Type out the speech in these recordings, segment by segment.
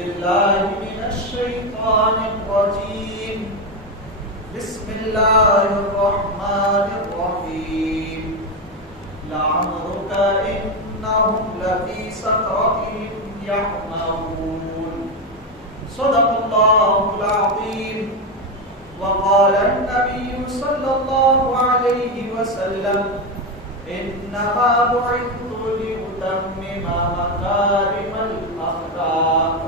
بالله من الشيطان الرجيم بسم الله الرحمن الرحيم لعمرك إنهم لفي سكرتهم يعمهون صدق الله العظيم. وقال النبي صلى الله عليه وسلم إنما بعثت لأتمم مكارم الأخلاق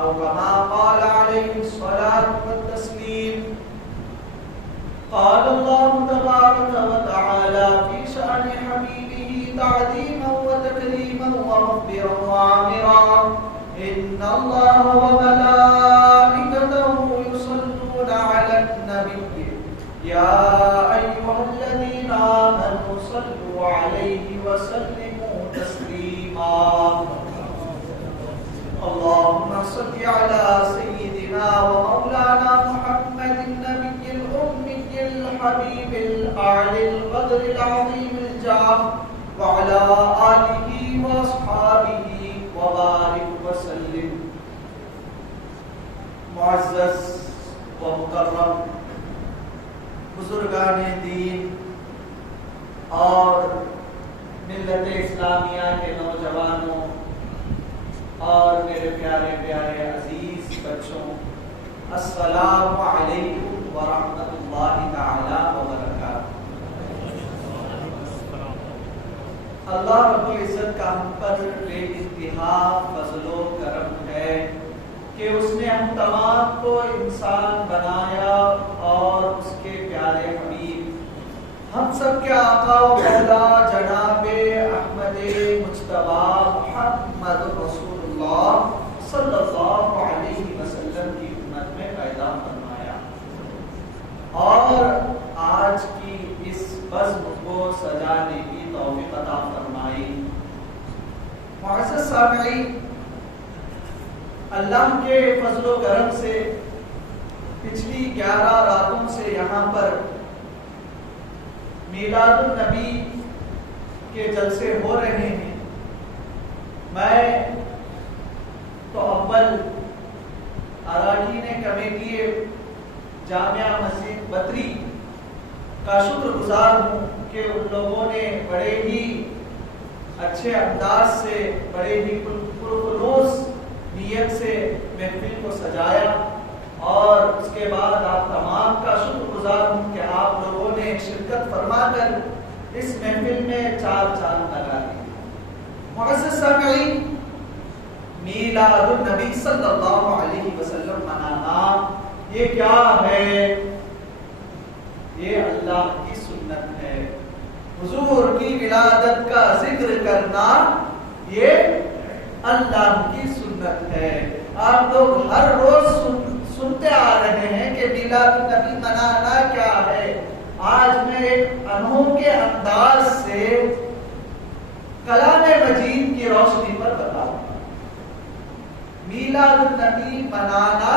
أو كما قال عليه الصلاة والتسليم. قال الله تبارك وتعالى في شأن حبيبه تعظيما وتكريما ومغفرا وعامرا إن الله وملائكته يصلون على النبي يا أيها الذين آمنوا صلوا عليه وسلموا تسليما. اللهم صل على سيدنا ومولانا محمد النبي الأمي الحبيب الأعلى القدر العظيم الجاه وعلى آله وأصحابه وبارك وسلم. معزز و مکرم بزرگان دین اور ملت اسلامیہ کے نوجوانوں اور میرے پیارے پیارے عزیز بچوں، السلام علیکم ورحمۃ اللہ تعالی وبرکاتہ. اللہ رب العزت کا ہم پر بے انتہا فضل و کرم ہے کہ اس نے ہم تمام کو انسان بنایا اور اس کے پیارے حبیب ہم سب کے آقا و مولا جناب احمد مجتبی محمد رسول اللہ صلی اللہ علیہ وسلم کی امت میں پیدا فرمایا اور آج کی اس بزم کو سجانے کی توفیق عطا فرمائی. معزز سامعین، اللہ کے فضل و کرم سے پچھلی 11 راتوں سے یہاں پر میلاد النبی کے جلسے ہو رہے ہیں. میں تو اول اراکین کمیٹی جامعہ مسجد بدری کا شکر گزار ہوں کہ ان لوگوں نے بڑے ہی اچھے انداز سے بڑے ہی پرخلوص نیت سے محفل کو سجایا اور اس کے بعد آپ تمام کا شکر گزار ہوں کہ آپ لوگوں نے شرکت فرما کر اس محفل میں 4 چاند لگا دی. معزز سامعین، میلاد النبی صلی اللہ علیہ وسلم منانا یہ کیا ہے؟ یہ اللہ کی سنت ہے. حضور کی ولادت کا ذکر کرنا یہ اللہ کی سنت ہے. آپ لوگ ہر روز سنتے آ رہے ہیں کہ میلاد النبی منانا کیا ہے. آج میں ایک انوکھے انداز سے کلام مجید کی روشنی پر بتاؤں. میلاد النبی منانا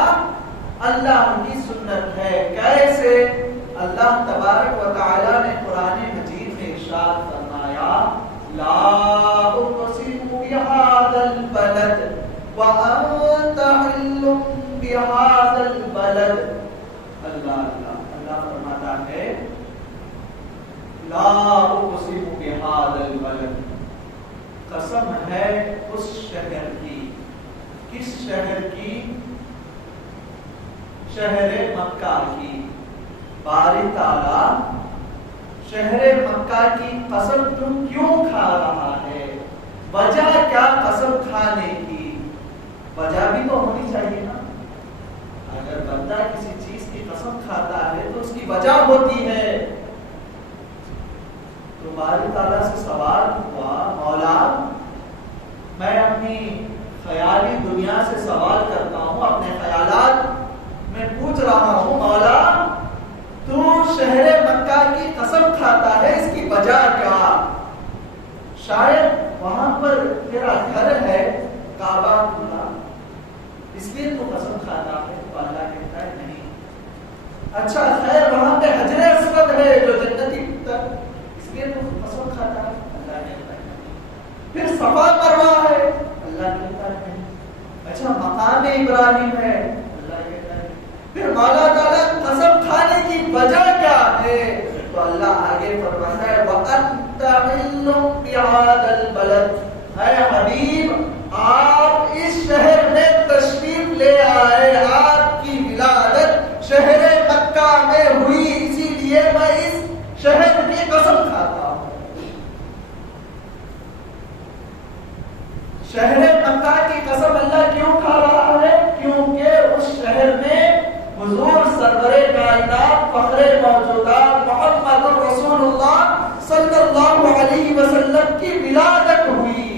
اللہ کی سنت ہے. کیسے؟ اللہ تبارک و تعالی نے قرآن مجید میں ارشاد فرمایا لا اقسم بهذا البلد وانت حل بهذا البلد. اللہ فرماتا ہے لا اقسم بهذا البلد، قسم ہے اس شہر کی. کس شہر کی؟ شہر مکہ کی. باری تعالیٰ شہر مکہ کی قسم تم کیوں کھا رہا ہے؟ وجہ کیا قسم کھانے کی؟ وجہ بھی تو ہونی چاہیے نا. اگر بندہ کسی چیز کی قسم کھاتا ہے تو اس کی وجہ ہوتی ہے. تو باری تعالیٰ سے سوال ہوا مولا میں اپنی خیالی دنیا سے سوال کرتا ہوں، اپنے خیالات میں پوچھ رہا ہوں مولا تو شہر مکہ کی قسم کھاتا ہے، اس کی وجہ کیا؟ شاید وہاں پر تیرا گھر ہے کعبہ اللہ، اس لیے تو قسم کھاتا ہے. تو اللہ کہتا ہے نہیں. اچھا خیر وہاں پہ حجر اسود ہے جو جنتی پتر، اس لیے تو قسم کھاتا ہے. اللہ کہتا ہے نہیں. پھر صفا مروہ ہے، اللہ کہتا ہے نہیں. اچھا مقام ابراہیم ہے، اللہ کہتا ہے پھر مولا تعالیٰ قسم کھانے کی وجہ کیا ہے؟ تو اللہ آگے فرماتا ہے وَأَنْتَ حِلٌّ بِهَذَا الْبَلَدِ، اے حبیب آپ اس شہر میں تشریف لے آئے، آپ کی ولادت شہر مکہ میں ہوئی، اسی لیے میں اس شہر کی قسم کھاتا ہوں۔ شہر مکہ کی قسم اللہ کیوں کھا رہا ہے؟ کیونکہ اس شہر میں حضور سرور کائنات فخر موجودات محمد رسول اللہ صلی اللہ علیہ وسلم کی ولادت ہوئی۔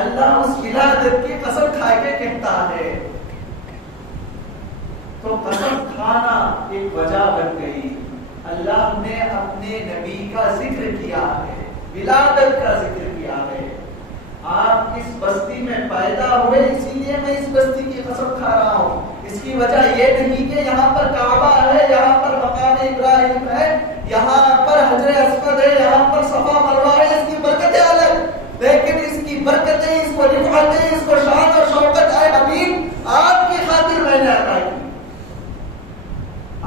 اللہ اس ولادت کی قسم کھا کے کہتا ہے، تو قسم کھانا ایک وجہ بن گئی۔ اللہ نے اپنے نبی کا ذکر کیا ہے، ولادت کا ذکر کیا ہے۔ آپ اس بستی میں پیدا ہوئے، اسی لیے میں اس بستی کی قسم کھا رہا ہوں۔ اس کی وجہ یہ نہیں کہ یہاں پر کعبہ ہے، یہاں پر مقام ابراہیم ہے، یہاں پر حجر اسود ہے، یہاں پر صفا مروہ ہے، اس کی برکتیں الگ، لیکن اس کی برکتیں، اس کو رفعتیں، اس کو شان اور شوکت اے حبیب آپ کی خاطر میں نے عطا کی،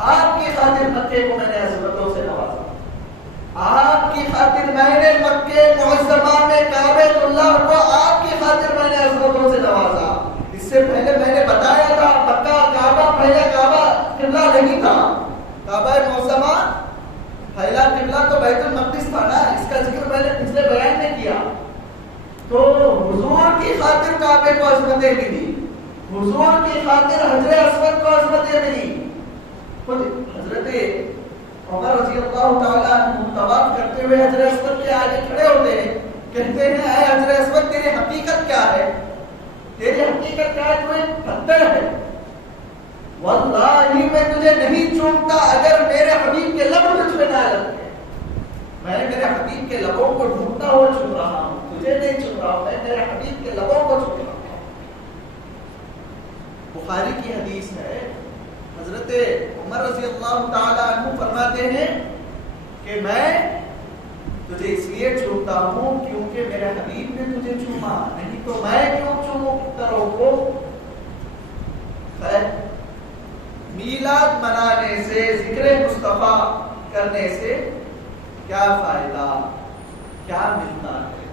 آپ کی خاطر مکے کو میں نے عظمتوں سے نوازا، آپ کی خاطر میں نے مکے معظمہ میں کعبۃ اللہ کو آپ کی خاطر میں نے عظمتوں سے نوازا۔ اس سے پہلے میں نے بتایا تھا مکہ کعبہ، پہلے کعبہ قبلہ نہیں تھا، کعبہ معظمہ پہلا قبلہ تو بیت المقدس تھا نا، اس کا ذکر میں نے پچھلے بیان میں کیا۔ تو حضور کی خاطر کعبے کو عظمتیں ملی، حضور کی خاطر حجر اسود کو عظمتیں ملی۔ خود حضرت عمر رضی اللہ تعالیٰ عنہ طواف کرتے ہوئے حجر اسود کے آگے کھڑے ہوتے ہیں، کہتے ہیں اے حجر اسود تیری حقیقت کیا ہے؟ تیری حقیقت کیا ہے؟ تو ایک پتھر ہے، واللہ میں تجھے نہیں چومتا اگر میرے حبیب کے لب مجھ پہ نہ لگتے۔ میں میرے حبیب کے لبوں کو ڈھونڈتا ہوا چوم رہا ہوں، تجھے نہیں چوم رہا ہوں، میں میرے حبیب کے لبوں کو چوم رہا ہوں۔ بخاری کی حدیث ہے، حضرت عمر رضی اللہ تعالیٰ عنہ فرماتے ہیں کہ میں تجھے اس لیے چومتا ہوں کیونکہ میرے حبیب نے تجھے چوما، نہیں تو میں کیوں چوموں پتھروں کو؟ خیر، میلاد منانے سے، ذکر مصطفیٰ کرنے سے کیا فائدہ، کیا ملتا ہے؟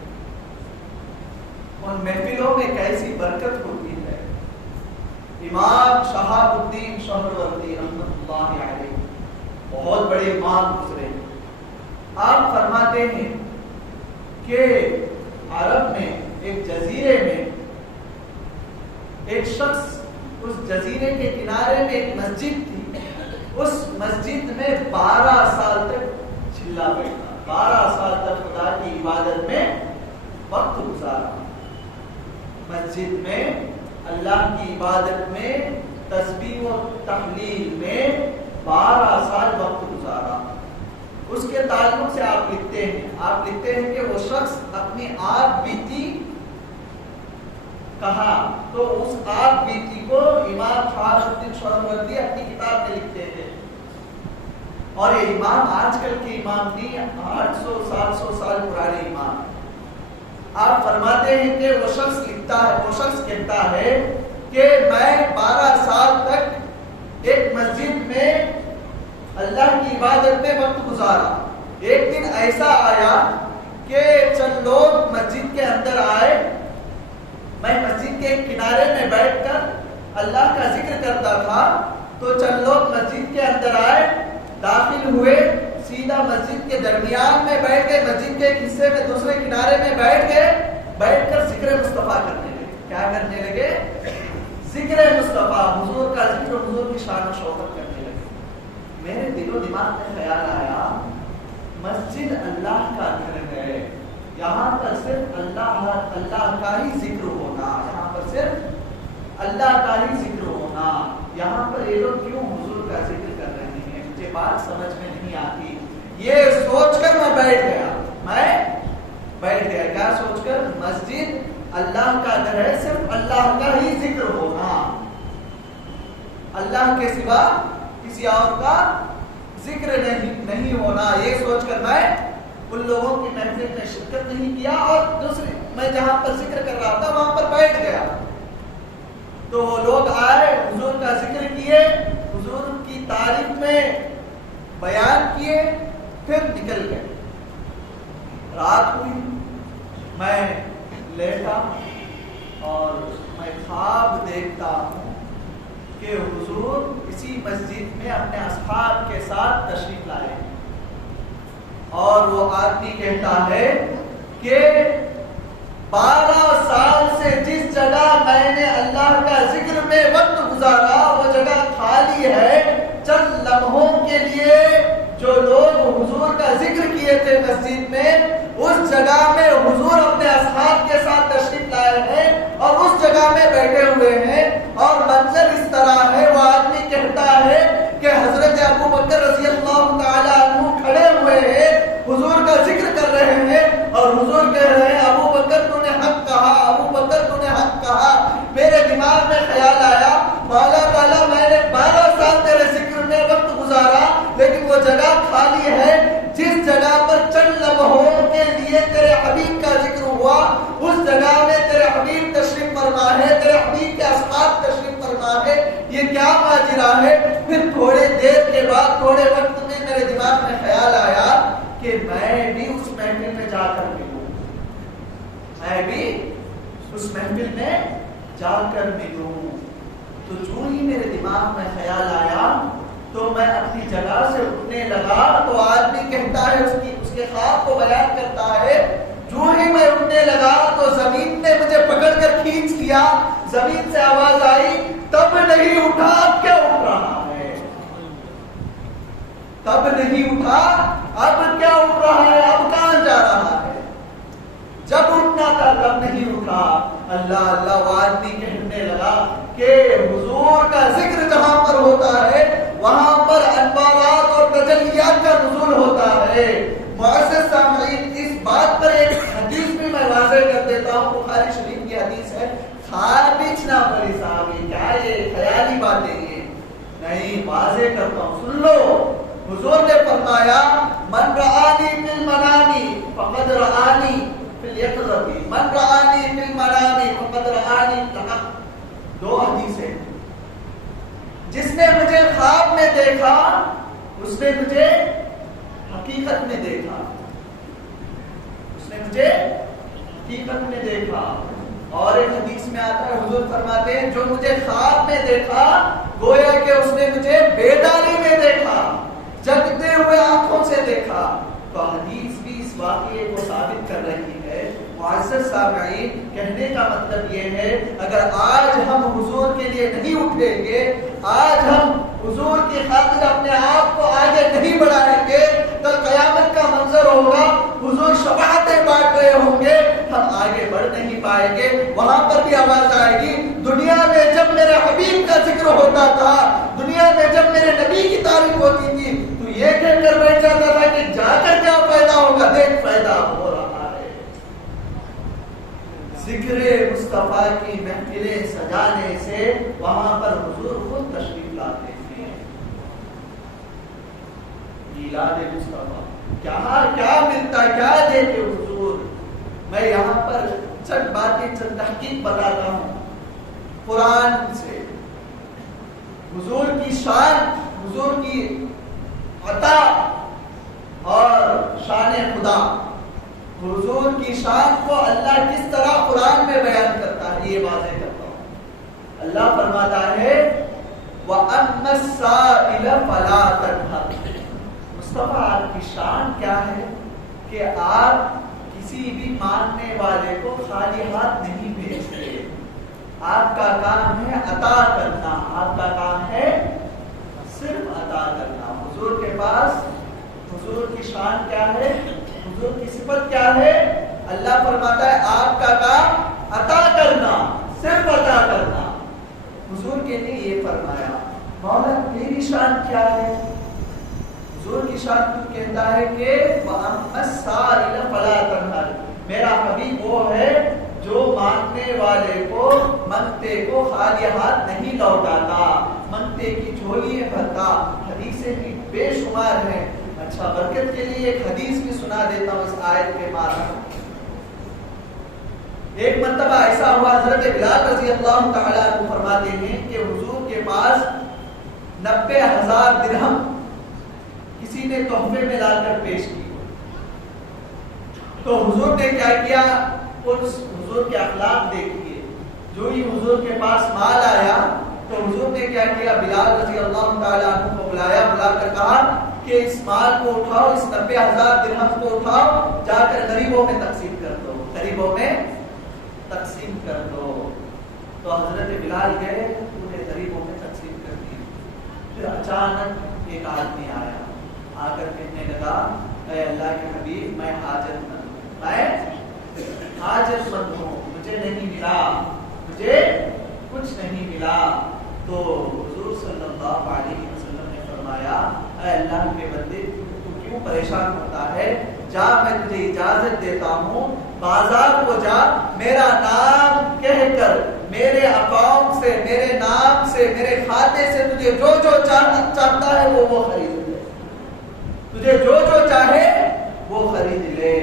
ان محفلوں میں کیسی برکت ہوتی ہے۔ امام شہاب الدین سہروردی رحمۃ اللہ علیہ بہت بڑے امام گزرے، آپ فرماتے ہیں کہ عرب میں ایک جزیرے میں ایک شخص، اس جزیرے کے کنارے میں ایک مسجد تھی، اس مسجد میں 12 سال تک چلا بیٹھا، 12 سال تک خدا کی عبادت میں وقت گزارا، مسجد میں اللہ کی عبادت میں، تسبیح و تحلیل میں 12 سال وقت گزارا۔ اس کے تعلق سے آپ لکھتے ہیں کہ وہ شخص اپنی آپ بیتی کہا، تو اس آپ بیتی کو امام شہاب الدین سہروردی اپنی کتاب میں لکھتے ہیں، اور یہ امام آج کل کے امام نہیں، 800-700 سال پرانے امام۔ آپ فرماتے ہیں کہ وہ شخص کہتا ہے کہ میں 12 سال تک ایک مسجد میں اللہ کی عبادت میں وقت گزارا، ایک دن ایسا آیا کہ چند لوگ مسجد کے اندر آئے، میں مسجد کے ایک کنارے میں بیٹھ کر اللہ کا ذکر کرتا تھا، تو چند لوگ مسجد کے اندر آئے، داخل ہوئے، سیدھا مسجد کے درمیان میں بیٹھ گئے، مسجد کے ایک حصے میں دوسرے کنارے میں بیٹھ گئے، بیٹھ کر ذکر مصطفیٰ کرنے لگے۔ کیا کرنے لگے؟ ذکر مصطفیٰ، حضور کا ذکر، حضور کی شان و شوکت کرنے لگے۔ میرے دل و دماغ میں خیال آیا، مسجد اللہ کا گھر ہے، یہاں پر صرف اللہ کا ہی ذکر ہونا، یہاں پر صرف اللہ کا ہی ذکر ہونا، یہاں پر یہ لوگ کیوں حضور کا ذکر کر رہے ہیں؟ مجھے بات سمجھ میں نہیں آتی۔ یہ سوچ کر میں بیٹھ گیا، کیا سوچ کر؟ مسجد اللہ کا گھر ہے، صرف اللہ کا ہی ذکر ہونا، اللہ کے سوا کسی اور کا ذکر نہیں ہونا، یہ سوچ کر میں ان لوگوں کی محفل میں شرکت نہیں کیا، اور دوسری میں جہاں پر ذکر کر رہا تھا وہاں پر بیٹھ گیا۔ بیان کیے پھر نکل گئے. رات ہوئی، میں لیٹا اور میں خواب دیکھتا ہوں کہ حضور اسی مسجد میں اپنے اصحاب کے ساتھ تشریف لائے اور وہ آدمی کہتا ہے کہ 12 سال سے جس جگہ میں نے اللہ کا ذکر میں وقت گزارا وہ جگہ خالی ہے. چند لمحوں کے لیے جو لوگ حضور کا ذکر کیے تھے مسجد میں، اس جگہ میں حضور اپنے اصحاب کے ساتھ تشریف لائے ہیں اور اس جگہ میں بیٹھے ہوئے ہیں. اور منظر اس طرح ہے، وہ آدمی کہتا ہے کہ حضرت ابو بکر رضی اللہ تعالیٰ عنہ کھڑے ہوئے ہیں، حضور کا ذکر کر رہے ہیں اور حضور کہہ رہے ہیں ابو بکر تو نے حق کہا، ابو بکر تو نے حق کہا. میرے دماغ میں خیال آیا، مولا تعالیٰ میں نے 12 سال تیرے ذکر میں وقت گزارا لیکن وہ جگہ خالی ہے جس جگہ پر چند لمحوں کے لیے تیرے حبیب کا ذکر ہوا، اس جگہ میں تیرے حبیب تشریف فرما ہے، تیرے حبیب کے اصحاب تشریف فرما ہے. یہ کیا ماجرا ہے؟ پھر تھوڑے دیر کے بعد، تھوڑے وقت میں میرے دماغ میں خیال آیا کہ میں بھی اس محفل میں جا کر ملوں، میں بھی اس محفل میں جا کر ملوں. تو جو ہی میرے دماغ میں خیال آیا تو میں اپنی جگہ سے اٹھنے لگا. تو آدمی کہتا ہے، اس کے خواب کو بیان کرتا ہے، جو ہی میں اٹھنے لگا تو زمین نے مجھے پکڑ کر کھینچ لیا. زمین سے آواز آئی، تب نہیں اٹھا اب کیا اٹھ رہا ہے، تب نہیں اٹھا اب کیا اٹھ رہا ہے، اب کہاں جا رہا ہے. جب اٹھنا تھا تب نہیں اٹھا. اللہ اللہ. وہ آدمی کہنے لگا کہ حضور کا ذکر جہاں پر ہوتا ہے وہاں پر انوارات اور تجلیات کا نزول ہوتا ہے. معزز سامعین، اس بات پر ایک حدیث بھی میں واضح کر دیتا ہوں، بخاری شریف کی حدیث ہے. خارج نہ پڑی صاحب، کیا یہ خیالی باتیں یہ نہیں، واضح کرتا ہوں، سن لو. حضور نے فرمایا من رآنی فی المنام فقد رآنی فی الیقظۃ، من رآنی فی المنام فقد رآنی فی الحق. دو حدیثیں. جس نے مجھے خواب میں دیکھا اس نے مجھے حقیقت میں دیکھا، اس نے مجھے حقیقت میں دیکھا. اور ایک حدیث میں آتا ہے، حضور فرماتے ہیں جو مجھے خواب میں دیکھا گویا کہ اس نے مجھے بیداری میں دیکھا، جگتے ہوئے آنکھوں سے دیکھا. تو حدیث بھی اس واقعے کو ثابت کر رہی ہے. معزز سامعین، کہنے کا مطلب یہ ہے اگر آج ہم حضور کے لیے نہیں اٹھیں گے، آج ہم حضور کی خاطر اپنے آپ کو آگے نہیں بڑھائیں گے، کل قیامت کا منظر ہوگا، حضور شفاعتیں بانٹ رہے ہوں گے، ہم آگے بڑھ نہیں پائیں گے. وہاں پر بھی آواز آئے گی، دنیا میں جب میرے حبیب کا ذکر ہوتا تھا، دنیا میں جب میرے نبی کی تعریف ہوتی تھی تو یہ کہہ کر بیٹھ جاتا تھا کہ جا کر کیا فائدہ ہوگا، دیکھ فائدہ ہو رہا ہے. ذکر مصطفیٰ کی محفلیں سجانے سے وہاں پر حضور خود تشریف لاتے ہیں. میلاد مصطفیٰ کیا ملتا ہے، کیا دیتے حضور. میں یہاں پر چند باتیں، چند تحقیق بتاتا ہوں قرآن سے. حضور کی شان، حضور کی عطا اور شان خدا، حضور کی شان کو اللہ کس طرح قرآن میں بیان کرتا ہے یہ واضح کرتا ہوں. اللہ فرماتا ہے وَأَمَّا السَّائِلَ فَلَا تَنْهَرْ. مصطفیٰ آپ کی شان کیا ہے کہ آپ کسی بھی ماننے والے کو خالی ہاتھ نہیں بھیجتے. آپ کا کام ہے عطا کرنا، آپ کا کام ہے صرف عطا کرنا. حضور کے پاس، حضور کی شان کیا ہے، حضور کی صفت کیا ہے؟ اللہ فرماتا ہے آپ کا کام عطا کرنا، صرف عطا کرنا. حضور کے لیے یہ فرمایا. مولا میری شان کیا ہے؟ حضور کی شان تو کہتا ہے کہ وَأَمَّا السَّائِلَ فَلَا تَنْهَرْ. میرا حبیب وہ ہے جو مانگنے والے کو، منگتے کو خالی ہاتھ نہیں لوٹاتا، منگتے کی جھولی بھرتا. حدیثیں بھی بے شمار ہیں. اچھا، برکت کے لیے ایک حدیث بھی سنا دیتا ہوں اس آیت کے معنی. ایک مرتبہ ایسا ہوا، حضرت بلال رضی اللہ تعالیٰ عنہ فرماتے ہیں کہ حضور کے پاس 90,000 درہم کسی نے تحفے میں لا کر پیش کی تو حضور نے کیا کیا؟ اس حضور کے اخلاق دیکھیے، جو ہی حضور کے پاس مال آیا تو حضور نے کیا کیا؟ بلال رضی اللہ تعالیٰ عنہ کو بلایا، بلا کر کہا کہ اس مال کو اٹھاؤ، اس 90,000 درہم کو اٹھاؤ، جا کر غریبوں میں تقسیم کر دو، غریبوں میں تقسیم کر دو۔ تو حضرت بلال گئے، پورے غریبوں میں تقسیم کر دی۔ پھر اچانک ایک آدمی آیا، آ کر کہنے لگا اے اللہ کے حبیب، میں حاجت مند ہوں، مجھے نہیں ملا، مجھے کچھ نہیں ملا۔ تو حضور صلی اللہ علیہ وسلم نے فرمایا اے اللہ کے بندے، تو کیوں پریشان ہوتا ہے؟ جا، میں تجھے اجازت دیتا ہوں، بازار کو جا، میرا نام کہہ کر میرے اکاؤنٹ سے، میرے نام سے، میرے کھاتے سے تجھے جو جو چاہتا ہے وہ خرید لے، تجھے جو جو چاہے وہ خرید لے۔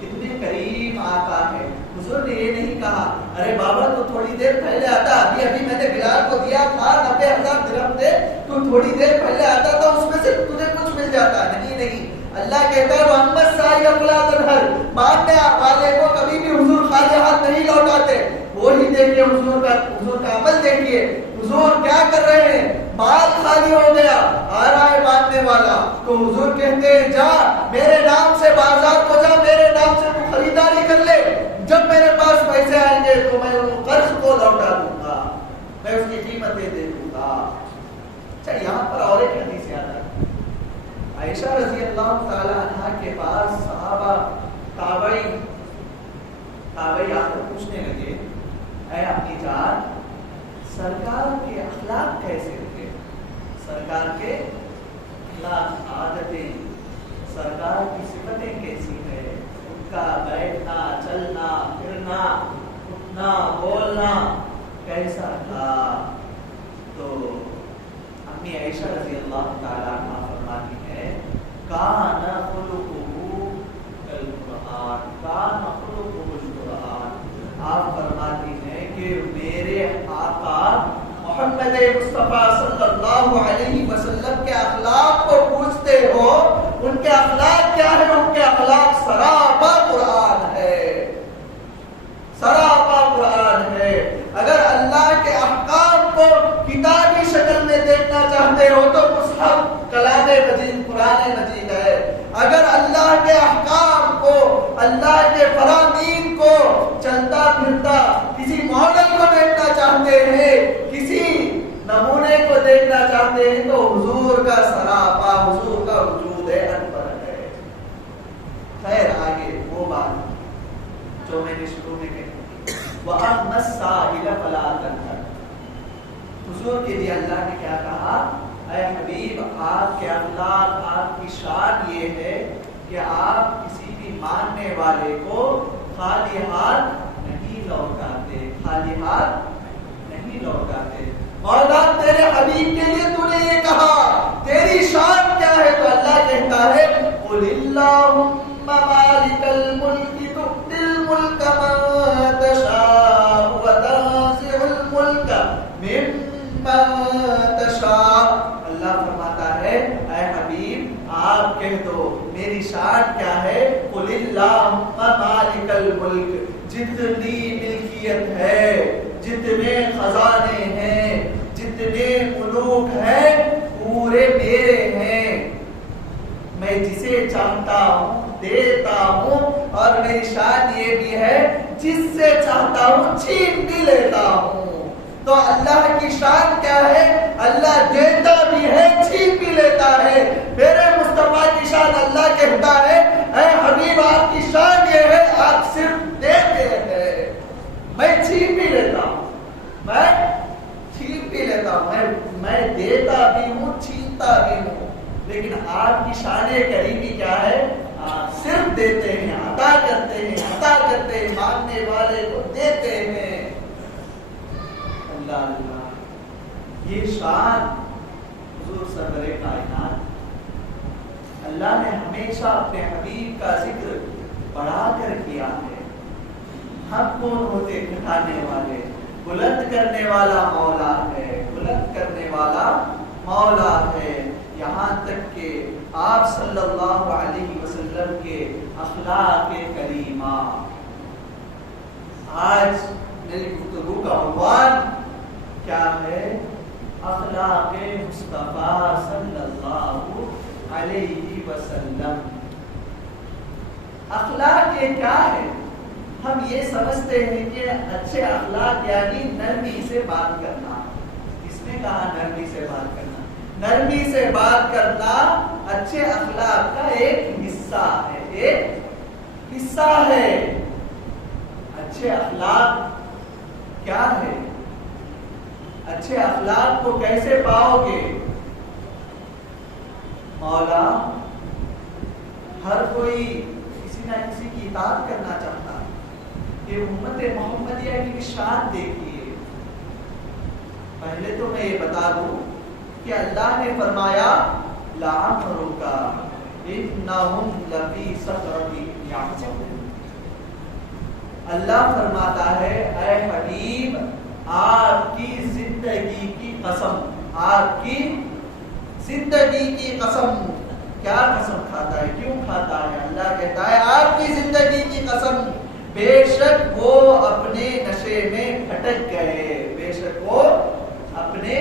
کتنی کریم آقا ہے۔ حضور نے یہ نہیں کہا ارے بابا تو تھوڑی دیر پہلے آتا، ابھی میں نے بلال کو دیا تھا 90,000 درہم دے، تو تھوڑی دیر پہلے آتا تھا، اس میں سے تجھے کچھ مل جاتا۔ نہیں، اللہ کہتا ہے محمد سائل فلا تنہر، ماننے والے کو کبھی بھی حضور خالی ہاتھ نہیں لوٹاتے۔ وہی دیکھیے حضور کا عمل دیکھیے، حضور کیا کر رہے ہیں؟ مال خالی ہو گیا، آ رہا ہے ماننے والا، تو حضور کہتے ہیں جا میرے نام سے بازار کو جا، میرے نام سے تو خریداری کر لے، جب میرے پاس پیسے آئیں گے تو میں اس قرض کو لوٹا دوں گا، میں اس کی قیمتیں دے دوں گا۔ اچھا، یہاں پر اور ایک حدیث یاد ہے، عائشہ رضی اللہ تعالی عنہ کے پاس صحابہ تابعی آ کر پوچھنے لگے اے اپنی جان، سرکار کے اخلاق کیسے تھے؟ سرکار کے اخلاق، عادتیں، سرکار کی صفتیں کیسی ہے؟ ان کا بیٹھنا، چلنا، پھرنا، اٹھنا، بولنا کیسا تھا؟ تو امی عائشہ رضی اللہ تعالیٰ عنہ فرماتی ہے کان خلقہ القرآن، کان خلقہ القرآن۔ آپ فرماتی ہیں کہ میرے آقا محمد مصطفیٰ صلی اللہ علیہ وسلم کے اخلاق کو پوچھتے ہو، ان کے اخلاق کیا ہے؟ ان کے اخلاق سراپا قرآن ہے، سراپا قرآن ہے۔ اگر اللہ کے احکام کو کتابی شکل میں دیکھنا چاہتے ہو تو مصحف کلام مجید قرآن مجید ہے۔ اگر اللہ کے احکام کو، اللہ کے فرامین کو چلتا پھرتا کسی ماڈل کو دیکھنا چاہتے ہیں، کسی نمونے کو دیکھنا چاہتے ہیں تو حضور کا سراپا، حضور کا وجود ہے، انور ہے۔ خیر، آگے وہ بات جو میں نے شروع میں کہی، وَأَمَّا السَّائِلَ فَلَا تَنْهَرْ۔ حضور کے لیے اللہ نے کیا کہا؟ اے حبیب، آپ کے اخلاق، آپ کی شان یہ ہے کہ آپ کسی بھی ماننے والے کو خالی ہاتھ نہیں لوٹاتے، خالی ہاتھ نہیں لوٹاتے۔ مولا تیرے حبیب کے لیے تو نے یہ کہا، تیری شان کیا ہے؟ تو اللہ کہتا ہے قُلِ اللَّهُمَّ مَالِكَ الْمُلْكِ تُؤْتِي الْمُلْكَ مَن تَشَاءُ وَتَنزِعُ الْمُلْكَ مِمَّن تَشَاءُ۔ اللہ فرماتا ہے اے حبیب آپ کہہ دو میری شان کیا ہے؟ قُلِ اللَّهُمَّ مَالِكَ الْمُلْكِ، جتنی ملکیت ہے، جتنے خزانے ہیں، جتنے ملوک ہیں، پورے میرے ہیں، میں جسے چاہتا ہوں دیتا ہوں، اور میری شان یہ بھی ہے جس سے چاہتا ہوں چھین بھی لیتا ہوں۔ تو اللہ کی شان کیا ہے؟ اللہ دیتا بھی ہے، چھین بھی لیتا ہے۔ میرے مصطفیٰ کی شان اللہ کہتا ہے اے حبیب آپ کی شان یہ ہے آپ صرف دیتے ہیں، میں چھین بھی لیتا ہوں، میں چھین بھی لیتا ہوں، میں دیتا بھی ہوں، چھینتا بھی ہوں۔ لیکن آپ کی شان کریمی کیا ہے؟ آپ صرف دیتے ہیں، عطا کرتے ہیں، عطا کرتے ہیں، مانگنے والے کو دیتے ہیں۔ اللہ اللہ، یہ شان حضور سرور کائنات، اللہ نے ہمیشہ اپنے حبیب کا ذکر بڑھا کر کیا ہے۔ ہم کون ہوتے گھٹانے والے؟ بلند کرنے والا مولا ہے، بلند کرنے والا مولا ہے۔ یہاں تک کہ آپ صلی اللہ علیہ وسلم کے اخلاق کریمہ. آج میری گفتگو کا عنوان کیا ہے؟ اخلاق مصطفیٰ صلی اللہ علیہ وسلم. اخلاق کیا ہے؟ ہم یہ سمجھتے ہیں کہ اچھے اخلاق یعنی نرمی سے بات کرنا. کس نے کہا نرمی سے بات کرنا؟ نرمی سے بات کرنا اچھے اخلاق کا ایک حصہ ہے. ایک حصہ ہے. اچھے اخلاق کیا ہے؟ اچھے اخلاق کو کیسے پاؤ گے؟ مولا ہر کوئی کسی نہ کسی کی اطاعت کرنا چاہتا ہے. کہ امت محمدیہ کی شان دیکھیے. پہلے تو میں یہ بتا دوں کہ اللہ نے فرمایا لعمرک انہم لفی سکرتہم یعمہون. اللہ فرماتا ہے اے حبیب آپ کی زندگی کی قسم. آپ کی زندگی کی قسم. کیا قسم کھاتا ہے؟ کیوں کھاتا ہے؟ اللہ کہتا ہے آپ کی زندگی کی قسم بے شک وہ اپنے نشے میں بھٹک گئے. بے شک وہ اپنے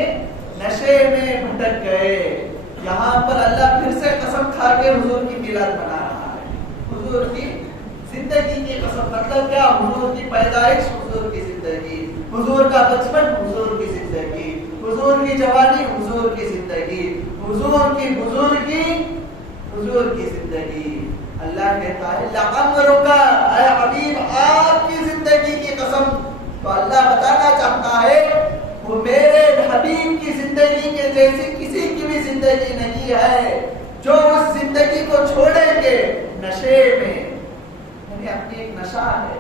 نشے میں بھٹک گئے. یہاں پر اللہ پھر سے قسم کھا کے حضور کی میلاد بنا رہا ہے. حضور کی زندگی کی قسم. مطلب کیا؟ حضور کی پیدائش، حضور کی زندگی، حضور کا بچپن، حضور کی زندگی، حضور کی جوانی، حضور کی زندگی، حضور کی بزرگی، حضور کی زندگی. اللہ کہتا ہے لعمرک اے حبیب آپ کی زندگی کی قسم. تو اللہ بتانا چاہتا ہے وہ میرے حبیب کی زندگی کے جیسی کسی کی بھی زندگی نہیں ہے. جو اس زندگی کو چھوڑیں گے نشے میں، یعنی اپنی ایک نشہ ہے.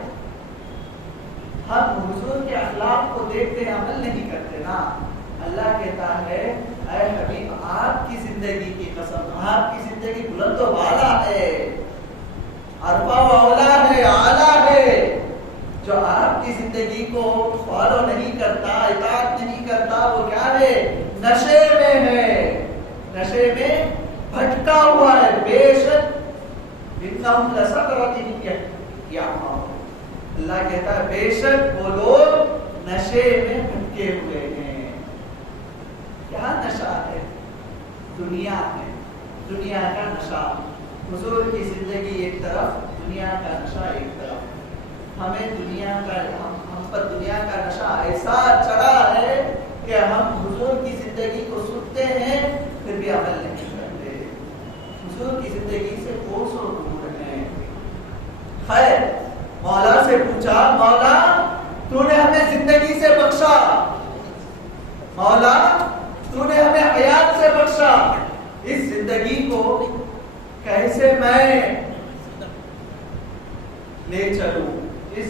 ہم حضور کے اخلاق کو دیکھتے ہیں، عمل نہیں کرتے نا. اللہ کہتا ہے اے حبیب آپ کی زندگی کی قسم. آپ کی زندگی بلند و بالا ہے، عرفہ و اولا ہے، اعلیٰ ہے. جو آپ کی زندگی کو فالو نہیں کرتا، اطاعت نہیں کرتا، وہ کیا ہے؟ نشے میں ہے، نشے میں بھٹکا ہوا ہے. بے شک انہم لسکرتہم یعمہون. اللہ کہتا ہے بے شک وہ لوگ نشے میں بھٹکے ہوئے ہیں. کیا نشہ ہے؟ دنیا ہے، دنیا کا نشہ. حضور کی زندگی ایک طرف، دنیا کا نشہ ایک طرف. ہمیں دنیا کا ہم پر دنیا کا نشہ ایسا چڑھا ہے کہ ہم حضور کی زندگی کو سنتے ہیں پھر بھی عمل نہیں کرتے. حضور کی زندگی سے کوسوں دور ہیں. خیر، مولا سے پوچھا مولا تو نے ہمیں زندگی سے بخشا، مولا تو نے ہمیں حیات سے بخشا. اس زندگی کو کیسے میں لے چلوں؟ اس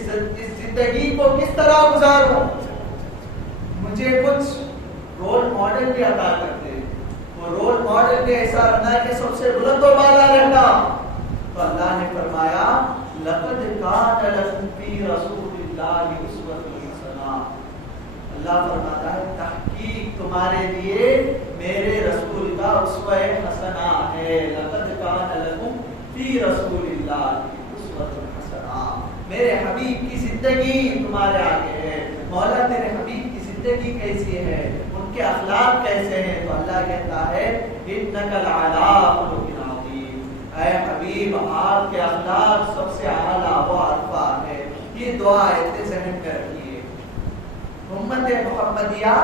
زندگی کو کس طرح گزاروں؟ مجھے کچھ رول ماڈل بھی عطا کرتے. وہ رول ماڈل بھی ایسا رہنا کہ سب سے بلند و بالا رہنا. تو اللہ نے فرمایا لقد کان لکم فی رسول اللہ اسوۃ حسنہ. اللہ فرماتا ہے تحقیق تمہارے لیے میرے رسول کا اسوہ حسنہ ہے. لقد کان لکم فی رسول اللہ اسوۃ حسنہ. میرے حبیب کی زندگی تمہارے آگے ہے. مولا تیرے حبیب کی زندگی کیسی ہے؟ ان کے اخلاق کیسے ہیں؟ تو اللہ کہتا ہے انک لعلی خلق عظیم. اے حبیب آپ کے اخلاق سب سے اعلیٰ و ارفع ہے. یہ دعا ہے، ذہن میں رکھیے. امت محمدیہ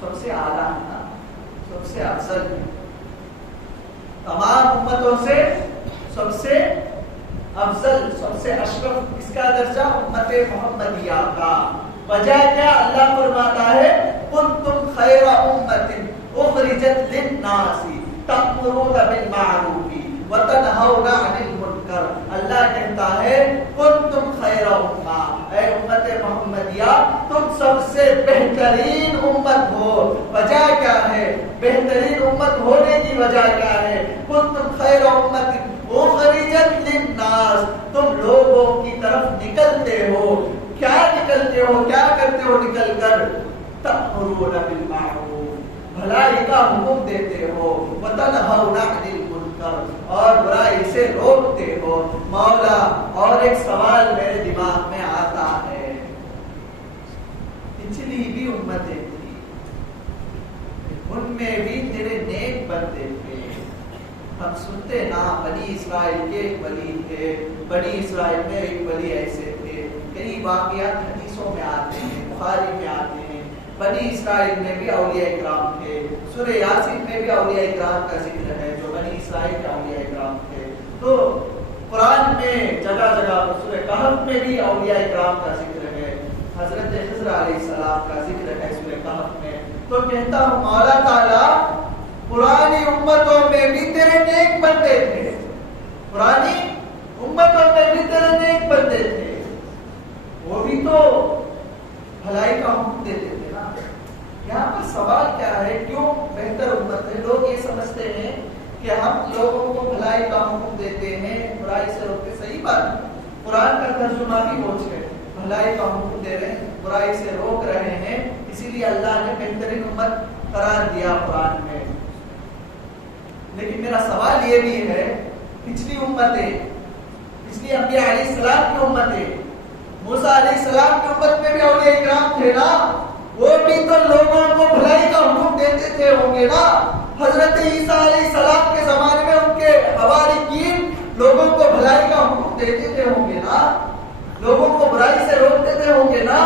سب سے اعلیٰ ہے، سب سے افضل ہے. تمام امتوں سے سب سے افضل، سب سے اشرف اس کا درجہ امت محمدیہ کا. وجہ کیا؟ اللہ فرماتا ہے کنتم خیر امت اخرجت للناس تأمرون بالمعروف وتنہون عن المنکر. اللہ کہتا ہے کنتم خیر امہ، اے امت محمدیہ تم سب سے بہترین امت ہو. وجہ کیا ہے؟ بہترین امت ہونے کی وجہ کیا ہے؟ کنتم خیر امت اخرجت للناس، تم لوگوں کی طرف نکلتے ہو. کیا نکلتے ہو؟ کیا کرتے ہو نکل کر؟ تأمرون بالمعروف، بھلائی کا حکم دیتے ہو. وتنہون عن المنکر، کر اور برائی سے روکتے ہو مولا. اور ایک سوال میرے دماغ میں آتا ہے، پچھلی بھی امتیں تھی، ان میں بھی تیرے نیک بندے تھے. ہم سنتے نا بنی اسرائیل کے ایک ولی تھے، بنی اسرائیل میں ایک ولی ایسے تھے. کئی واقعات حدیثوں میں آتے ہیں، بخاری میں آتے ہیں. بنی اسرائیل میں بھی اولیاء اکرام تھے. سورہ یاسین میں بھی اولیاء اکرام کا ذکر ہے جو بنی اسرائیل کے اولیاء اکرام تھے. تو قرآن میں جگہ جگہ پر سورہ کہف میں بھی اولیاء اکرام کا ذکر ہے. حضرت خضر علیہ السلام کا ذکر ہے سورہ کہف میں. تو کہتا ہوں مولا تعالیٰ پرانی امتوں میں بھی تیرے نیک بندے تھے، پرانی امتوں میں بھی تیرے نیک بندے تھے، وہ بھی تو بھلائی کا حکم دیتے تھے نا. یہاں پر سوال کیا ہے، کیوں بہتر امت ہے؟ لوگ یہ سمجھتے ہیں کہ ہم لوگوں کو بھلائی کا حکم دیتے ہیں، برائی سے روکتے. صحیح بات، قرآن کا ترجمہ بھی وہ ہے، بھلائی کا حکم دے رہے ہیں، برائی سے روک رہے ہیں. اسی لیے اللہ نے بہترین امت قرار دیا قرآن میں. لیکن میرا سوال یہ بھی ہے، پچھلی امتیں، پچھلی انبیاء علیہ السلام کی امتیں، موسیٰ علیہ السلام کی امت میں بھی اولیاء اکرام تھے نا، وہ بھی تو لوگوں کو بھلائی کا حکم دیتے تھے ہوں گے نا. حضرت عیسیٰ علیہ السلام کے زمانے میں ان کے حواریین لوگوں کو بھلائی کا حکم دیتے تھے ہوں گے نا، لوگوں کو برائی سے روکتے تھے ہوں گے نا.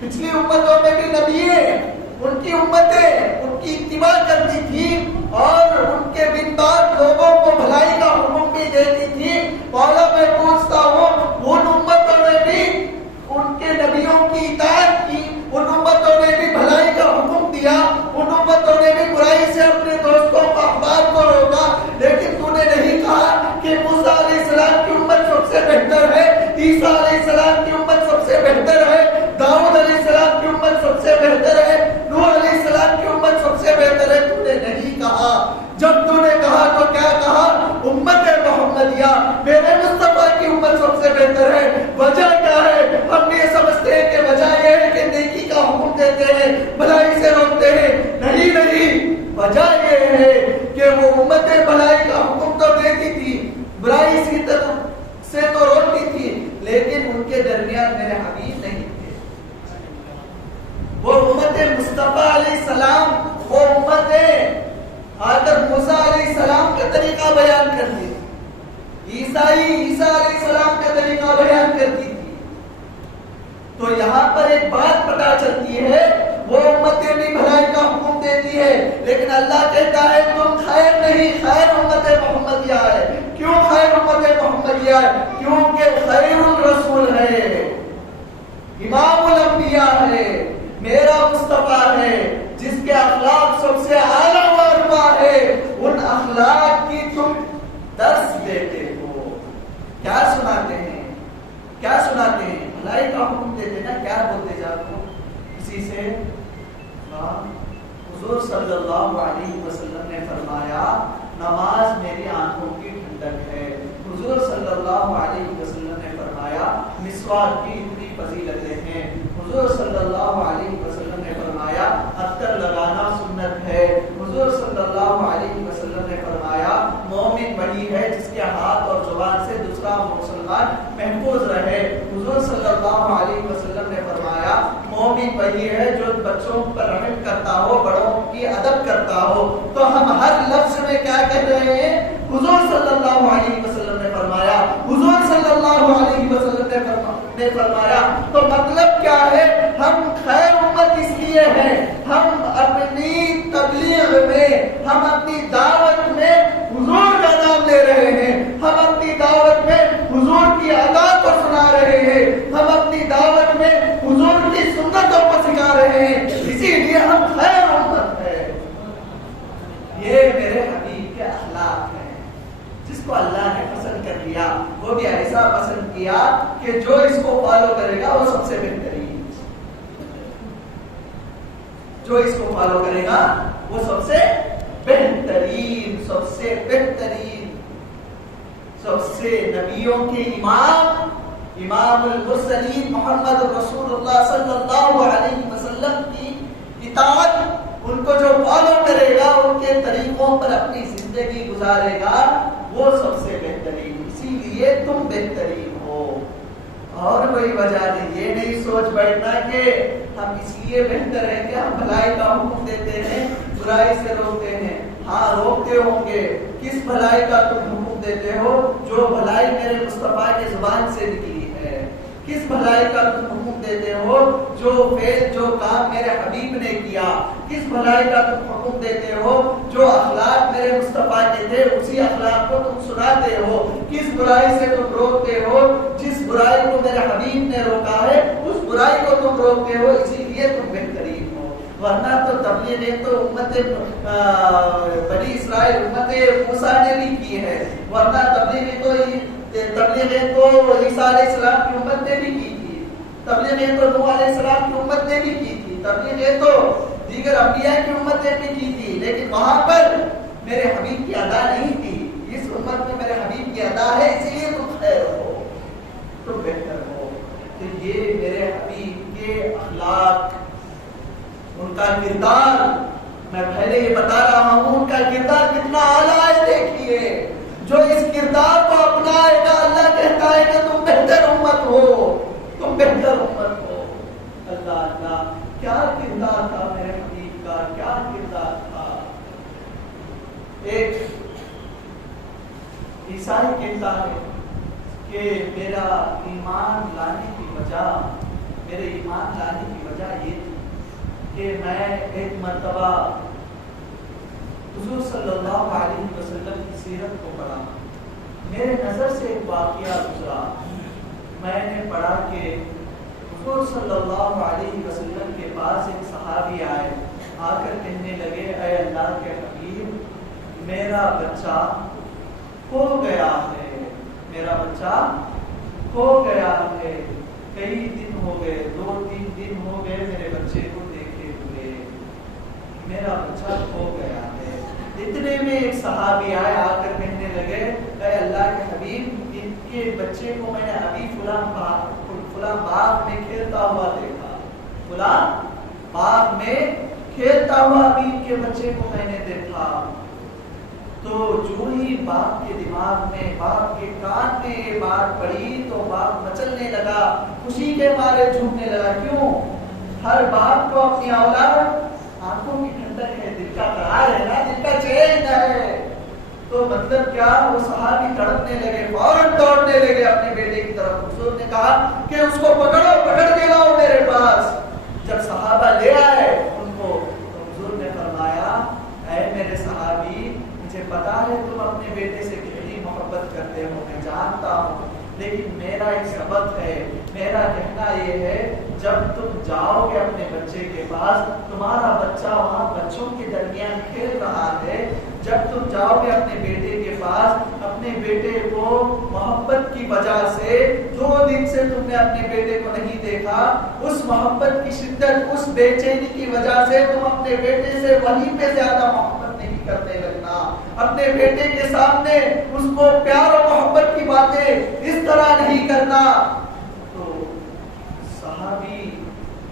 پچھلی امتوں میں بھی نبی ان کی امتیں ان کی اتباع کرتی تھی اور ان کے بن بعد لوگوں کو بھلائی کا حکم بھی دیتی تھی. مولا میں پوچھتا ہوں ان امتوں نے بھی ان کے نبیوں کی اطاعت کی، ان امتوں نے بھی بھلائی کا حکم دیا، ان امتوں نے بھی برائی سے اپنے دوستوں کو احباب کو روکا. لیکن تو نے نہیں کہا کہ موسیٰ علیہ السلام کی امت سب سے بہتر ہے، عیسیٰ علیہ السلام کی امت سب سے بہتر ہے، داؤد علیہ السلام کی امت سب سے بہتر ہے، نوح علیہ السلام کی امت سب سے بہتر ہے. تو نے نہیں کہا. جب تو نے کہا تو کیا کہا؟ امت محمدیہ، میرے مصطفیٰ کی امت سب سے بہتر ہے. وجہ کیا ہے؟ ہم یہ سمجھتے ہیں کہ وجہ یہ ہے کہ نیکی کا حکم دیتے ہیں، بھلائی سے روکتے ہیں. نہیں، وجہ یہ ہے کہ وہ امت بھلائی کا حکم تو دیتی تھی، برائی سے تو روکتی تھی، لیکن ان کے درمیان میرے حبیب نہیں تھے. وہ امت مصطفیٰ علیہ السلام، وہ امت آ کر موسیٰ علیہ السلام کا طریقہ بیان کرتی تھی، عیسیٰ علیہ السلام کا طریقہ بیان کرتی تھی. تو یہاں پر ایک بات پتہ چلتی ہے، وہ امتیں بھی بھلائی کا حکم دیتی ہے، لیکن اللہ کہتا ہے تم خیر نہیں، خیر امت محمدیہ ہے. کیوں خیر امت محمدیہ ہے؟ کیونکہ خیر الرسول ہے، امام الانبیاء ہے، میرا مصطفیٰ ہے، جس کے اخلاق سب سے اعلیٰ و ارفع ہے. ان اخلاق کی تم درس دیتے ہو. کیا سناتے ہیں؟ کیا سناتے ہیں؟ بھلائی کا حکم دیتے نا. کیا بولتے جاتے ہو کسی سے؟ حضور صلی اللہ علیہ وسلم نے فرمایا نماز میری آنکھوں کی ٹھنڈک ہے. حضور صلی اللہ علیہ وسلم نے فرمایا مسواک کی اتنی فضیلتیں ہیں. حضور صلی اللہ علیہ وسلم نے فرمایا عطر لگانا سنت ہے. حضور صلی اللہ علیہ وسلم نے فرمایا مومن وہی ہے جس کے ہاتھ اور زبان سے دوسرا مسلمان محفوظ رہے. حضور صلی اللہ علیہ وسلم نے فرمایا مومن وہی ہے جو بچوں پر رحم کرتا ہو، بڑوں کی ادب کرتا ہو. تو ہم ہر لفظ میں کیا کہہ رہے ہیں؟ حضور صلی اللہ علیہ وسلم نے فرمایا، حضور صلی اللہ علیہ وسلم نے فرمایا. تو مطلب کیا ہے؟ ہم خیر امت اس لیے ہیں، ہم اپنی تبلیغ میں، ہم اپنی دعوت میں حضور کا نام لے رہے ہیں، ہم اپنی دعوت میں حضور کی ادا کو سنا رہے ہیں، ہم اپنی دعوت میں حضور کی سنتوں کو سکھا رہے ہیں. اسی لیے ہم خیر امت ہے. یہ میرے حبیب کے اخلاق ہیں جس کو اللہ نے پسند کر لیا. وہ بھی ایسا پسند کیا کہ جو اس کو فالو کرے گا وہ سب سے بہترین، جو اس کو فالو کرے گا وہ سب سے بہترین، سب سے بہترین، سب سے نبیوں کے امام، امام المرسلین محمد رسول اللہ صلی اللہ علیہ وسلم کی اطاعت، ان کو جو فالو کرے گا، ان کے طریقوں پر اپنی زندگی زندگی گزارے گا وہ سب سے بہترین، اسی لیے تم بہترین ہو، اور کوئی وجہ نہیں۔ یہ نہیں سوچ بیٹھنا کہ ہم اس لیے بہتر ہیں کہ ہم بھلائی کا حکم دیتے ہیں، برائی سے روکتے ہیں۔ ہاں روکتے ہوں گے، کس بھلائی کا تم حکم دیتے ہو؟ جو بھلائی میرے مصطفیٰ کی زبان سے نکلی ہے۔ کس بھلائی کا تم حکم دیتے ہو؟ جو فعل جو کام میرے حبیب نے کیا۔ کس بھلائی کا تم حکم دیتے ہو؟ جو اخلاق میرے مصطفیٰ کے تھے اسی اخلاق کو تم سناتے ہو۔ کس برائی سے تم روکتے ہو؟ جس برائی کو میرے حبیب نے روکا ہے اس برائی کو تم روکتے ہو، اسی لیے تم بہترین ہو۔ ورنہ تو تبلیغ تو امت بنی اسرائیل امت موسیٰ نے بھی کی ہے، ورنہ تبلیغ تو عیسیٰ علیہ السلام کی امت نے بھی کی تھی، تبلیغ تو نوح علیہ السلام کی امت نے بھی کی تھی، تبلیغ تو دیگر انبیاء کی امت نے بھی کی تھی، لیکن وہاں پر میرے حبیب کی ادا نہیں تھی۔ اس امت میں میرے حبیب کی ادا ہے، اسی لیے تم خیر ہو، تم بہتر ہو۔ تو یہ میرے حبیب کے اخلاق، ان کا کردار، میں پہلے یہ بتا رہا ہوں ان کا کردار کتنا اعلیٰ ہے۔ دیکھیے جو اس کردار کو اپنائے گا اللہ کہتا ہے کہ تم بہتر امت ہو، تم بہتر امت ہو۔ اللہ اللہ کیا کردار تھا میرے حبیب کا، کیا کردار تھا۔ ایک عیسائی کہتا ہے کہ میرا ایمان لانے کی وجہ، میرے ایمان لانے کی وجہ یہ تھی کہ میں ایک مرتبہ حضور صلی اللہ علیہ وسلم کی سیرت کو پڑھا، میرے نظر سے ایک واقعہ گزرا، میں نے پڑھا کہ حضور صلی اللہ علیہ وسلم کے پاس ایک صحابی آئے، آ کر کہنے لگے اے اللہ کے حبیب میرا بچہ کھو گیا ہے، میرا بچہ کھو گیا ہے، کئی دن ہو گئے، 2-3 دن ہو گئے میرے بچے کو دیکھے ہوئے، میرا بچہ کھو گیا ہے۔ اتنے میں ایک صحابی آئے، آ کر کہنے لگے اے اللہ کے حبیب ان کے بچے کو میں نے ابھی فلاں باغ میں کھیلتا ہوا دیکھا، فلاں باغ میں کھیلتا ہوا ابھی ان کے بچے کو میں نے دیکھا۔ تو جو ہی باپ کے دماغ میں، باپ کے کان میں یہ بات پڑی تو باپ مچلنے لگا، خوشی کے مارے جھومنے لگا۔ کیوں؟ ہر باپ کو اپنی اولاد آنکھوں کی ٹھنڈک ہے، دل کا قرار ہے نا، دل کا چین ہے۔ تو مطلب کیا، وہ صحابی تڑپنے لگے، فوراً دوڑنے لگے اپنے بیٹے کی طرف۔ حضور نے کہا کہ اس کو پکڑو، پکڑ کے لاؤ میرے پاس۔ جب صحابہ لے آئے ان کو تو حضور نے فرمایا اے میرے صحابی مجھے پتا ہے تم اپنے بیٹے سے کتنی محبت کرتے ہو، میں جانتا ہوں، لیکن میرا ایک سبق ہے، میرا کہنا یہ ہے جب تم جاؤ گے اپنے بچے کے پاس، تمہارا بچہ وہاں بچوں کے درمیان کھیل رہا ہے، جب تم جاؤ گے اپنے بیٹے کے پاس، اپنے بیٹے کو محبت کی وجہ سے 2 دن سے تم نے اپنے بیٹے کو نہیں دیکھا، اس محبت کی شدت، اس بے چینی کی وجہ سے تم اپنے بیٹے سے وہیں پہ زیادہ محبت نہیں کرنے لگنا، اپنے بیٹے کے سامنے اس کو پیار و محبت کی باتیں اس طرح نہیں کرنا۔ تو صحابی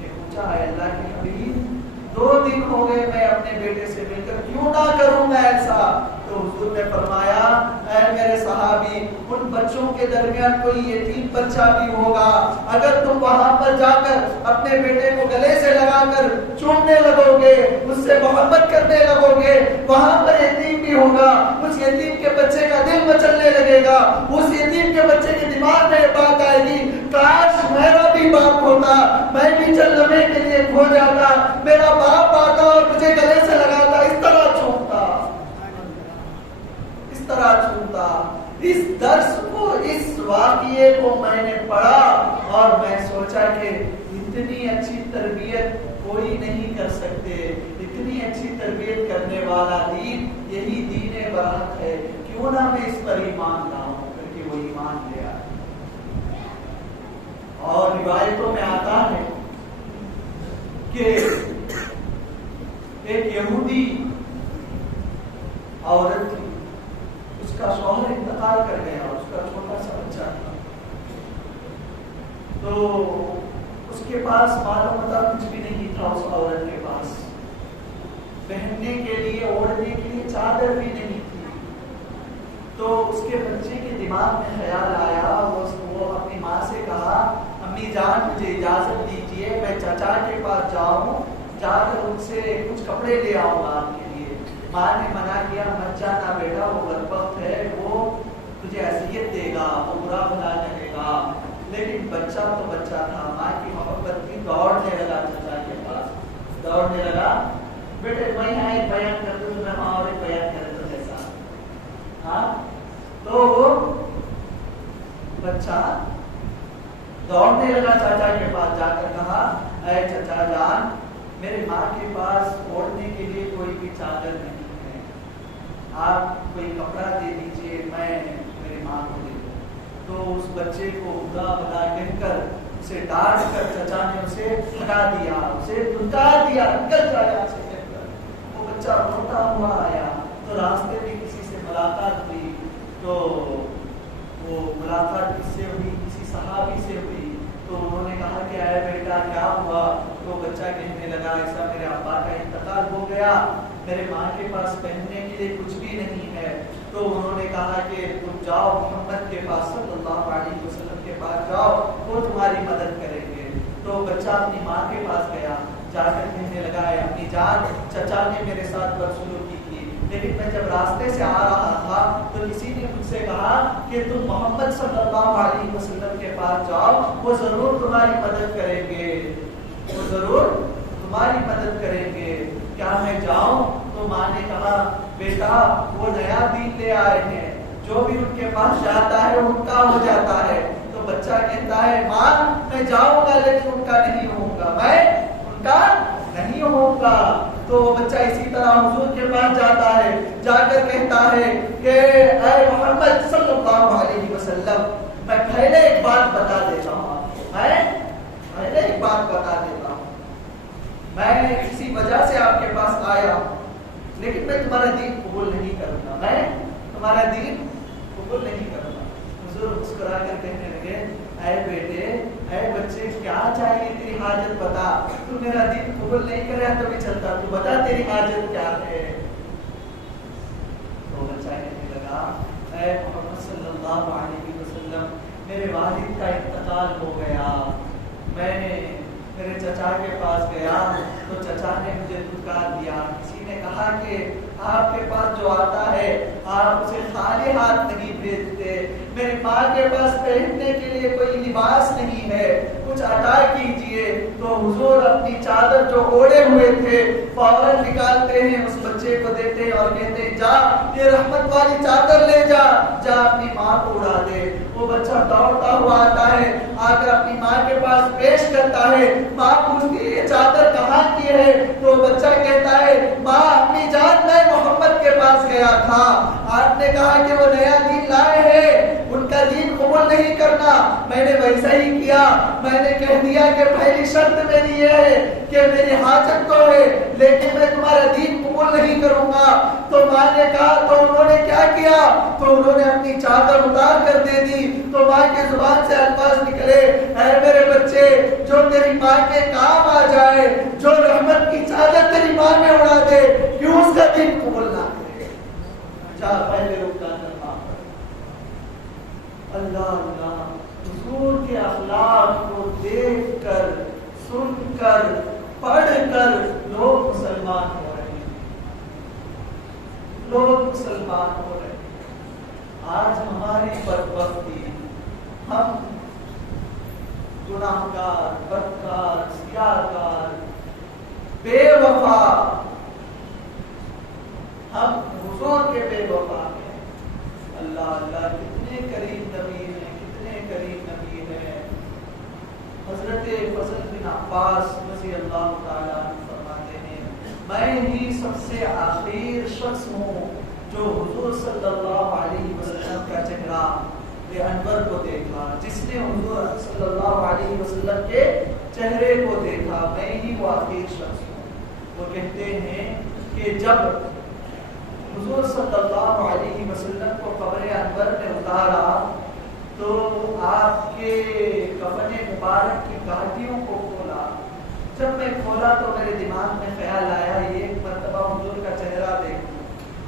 نے پوچھا اے اللہ کے حبیب 2 دن ہو گئے میں اپنے بیٹے سے مل کر کیوں نہ کروں میں ایسا؟ تو حضور نے فرمایا اے میرے صحابی ان بچوں کے درمیان کوئی یتیم بچہ بھی ہوگا، اگر تم وہاں پر جا کر اپنے بیٹے کو گلے سے لگا کر چومنے لگو گے، اس سے محبت کرنے لگو گے، وہاں پر یتیم بھی ہوگا، اس یتیم کے بچے کا دل مچلنے لگے گا، اس یتیم کے بچے کے دماغ میں بات آئے گی کاش میرا بھی باپ ہوتا، میں بھی چند لمحے کے لیے کھو جاتا، میرا باپ آتا اور مجھے گلے سے لگاتا، اس طرح چومتا، اس طرح چومتا۔ اس درس کو، اس واقعے کو میں نے پڑھا اور میں سوچا کہ اتنی اچھی تربیت کوئی نہیں کر سکتے، اتنی اچھی تربیت کرنے والا دین یہی دین برحق ہے، کیوں نہ میں اس پر ایمان لاؤں، کیونکہ وہ ایمان لے آیا۔ اور روایتوں میں آتا ہے کہ ایک یہودی عورت تھی، اس کا شوہر انتقال کر گیا، اس کا چھوٹا سا بچہ تھا، تو اس کے پاس مال و متاع کچھ بھی نہیں تھا، اس عورت کے پاس پہننے کے لیے، اوڑھنے کے لیے چادر بھی نہیں تھی، دماغ میں خیال آیا، وہ اپنی ماں سے کہا امی جان مجھے اجازت دیجیے میں چچا کے پاس جاؤں، جا کر ان سے کچھ کپڑے لے آؤں گا آپ کے لیے۔ ماں نے منع کیا، مت جانا بیٹا، وہ بدبخت ہے، وہ تجھے اذیت دے گا، وہ برا بھلا کہے گا۔ لیکن بچہ تو بچہ تھا، ماں کی محبت کی، دوڑنے لگا چچا کے پاس، دوڑنے لگا۔ بیٹے میں یہاں ایک بیان کر دوں، میں وہاں اور ایک بیان کر دوں جیسا۔ ہاں تو وہ بچہ دوڑنے لگا چاچا کے پاس، جا کر کہا اے چچا جان میرے ماں کے پاس اوڑھنے کے لیے کوئی بھی چادر نہیں ہے، آپ کوئی کپڑا دے دیجیے میں میری ماں کو دے دوں۔ تو اس بچے کو برا بھلا کہہ کر اسے ڈانٹ کر چچا نے اسے ہٹا دیا، اسے دھتکار دیا، نکل جا یہاں سے کہہ کر۔ وہ بچہ روتا ہوا آیا تو راستے میں کسی سے ملاقات ہوئی، تو وہ ملاقات کس سے ہوئی؟ کسی صحابی سے ہوئی۔ تو انہوں نے کہا کہ اے بیٹا کیا ہوا؟ تو بچہ کہنے لگا ایسا میرے ابا کا انتقال ہو گیا، میرے ماں کے پاس پہننے کے لیے کچھ بھی نہیں ہے۔ تو انہوں نے کہا کہ تم جاؤ محمد کے پاس صلی اللہ علیہ وسلم کے پاس جاؤ، وہ تمہاری مدد کریں گے۔ تو بچہ اپنی ماں کے پاس گیا، جا کر کہنے لگا اے اپنی جان چچا نے میرے ساتھ بدسلوکی کی، لیکن میں جب راستے سے آ رہا تھا تو کسی نے مجھ سے کہا کہ تم محمد صلی اللہ علیہ وسلم کے پاس جاؤ، وہ ضرور تمہاری مدد کریں گے، وہ ضرور تمہاری مدد کریں گے، کیا میں جاؤں؟ تو ماں نے کہا بیٹا وہ نیا دین لے آئے ہیں، جو بھی ان کے پاس جاتا ہے ان کا ہو جاتا ہے۔ تو بچہ کہتا ہے ماں میں جاؤں گا لیکن ان کا نہیں ہوں گا، میں ان کا نہیں ہوں گا۔ تو بچہ اسی طرح حضور کے پاس جاتا ہے، جا کر کہتا ہے کہ اے محمد صلی اللہ علیہ وسلم میں پہلے ایک بات بتا دیتا ہوں، میں پہلے ایک بات بتا دیتا ہوں، میں کسی وجہ سے آپ کے پاس آیا ہوں، لیکن میں تمہارا دین قبول نہیں کروں گا، میں تمہارا دین قبول نہیں کروں گا۔ حضور مسکرا کر کہنے لگے اے بیٹے اے بچے کیا چاہیے تیری حاجت بتا، تو میرا دین قبول نہیں کرے تو بھی چلتا، تو بتا تیری حاجت کیا ہے۔ تو بچہ کہنے لگا اے محمد صلی اللہ علیہ وسلم میرے والد کا انتقال ہو گیا، میں میرے چچا کے پاس گیا تو چچا نے مجھے دھتکار دیا، کسی نے کہا کہ آپ کے پاس جو آتا ہے آپ اسے خالی ہاتھ نہیں بھیجتے، میری ماں کے پاس پہننے کے لیے کوئی لباس نہیں ہے، کچھ عطا کیجیے۔ تو حضور اپنی چادر جو اوڑے ہوئے تھے فوراً نکالتے ہیں، اس بچے کو دیتے ہیں اور کہتے ہیں جا یہ رحمت والی چادر لے جا، جا اپنی ماں کو اڑا دے۔ وہ بچہ دوڑتا ہوا آتا ہے، آ کر اپنی ماں کے پاس پیش کرتا ہے، ماں پوچھتی ہے یہ چادر کہاں کی ہے؟ تو بچہ کہتا ہے ماں اپنی جان میں محمد کے پاس گیا تھا، آپ نے کہا کہ وہ نیا دین لائے ہیں، ان کا دین قبول نہیں کرنا، میں نے ویسا ہی کیا، میں نے کہہ دیا کہ پہلی شرط میری یہ ہے کہ میری حاجت تو ہے لیکن میں تمہارا دین قبول نہیں کروں گا۔ تو ماں نے کہا تو انہوں نے کیا کیا؟ تو انہوں نے اپنی چادر اتار کر دے دی۔ تو ماں کے زبان سے الفاظ نکلے اے میرے بچے جو تیری ماں کے کام آ جائے، جو رحمت کی چادر تیری ماں میں اڑا دے، کیوں اس کا دین قبول نہ کرے؟ چار پہلے رکتا نرما اللہ اللہ حضور کے اخلاق کو دیکھ کر سن کر پڑھ کر لوگ مسلمان ہو رہے ہیں، لوگ مسلمان ہو رہے ہیں۔ آج ہماری بدبختی، ہم گناہگار، بدکار، سیاہکار، بے وفا، ہم حضور کے بے وفا ہیں۔ اللہ اللہ کتنے قریب نبی ہیں، کتنے قریب نبی ہیں۔ حضرت فضل بن عباس رضی اللہ تعالیٰ فرماتے ہیں میں ہی سب سے آخر شخص ہوں جو حضور صلی اللہ علیہ وسلم کا چہرہ انور کو دیکھا، جس نے حضور صلی اللہ علیہ وسلم کے چہرے کو دیکھا، میں ہی وہ آخر شخص ہوں۔ وہ کہتے ہیں کہ جب حضور صلی اللہ علیہ وسلم کو قبر انور میں اتارا تو آپ کے کفن مبارک کی گاٹیوں کو کھولا، جب میں کھولا تو میرے دماغ میں خیال آیا یہ ایک مرتبہ حضور کا چہرہ دیکھوں،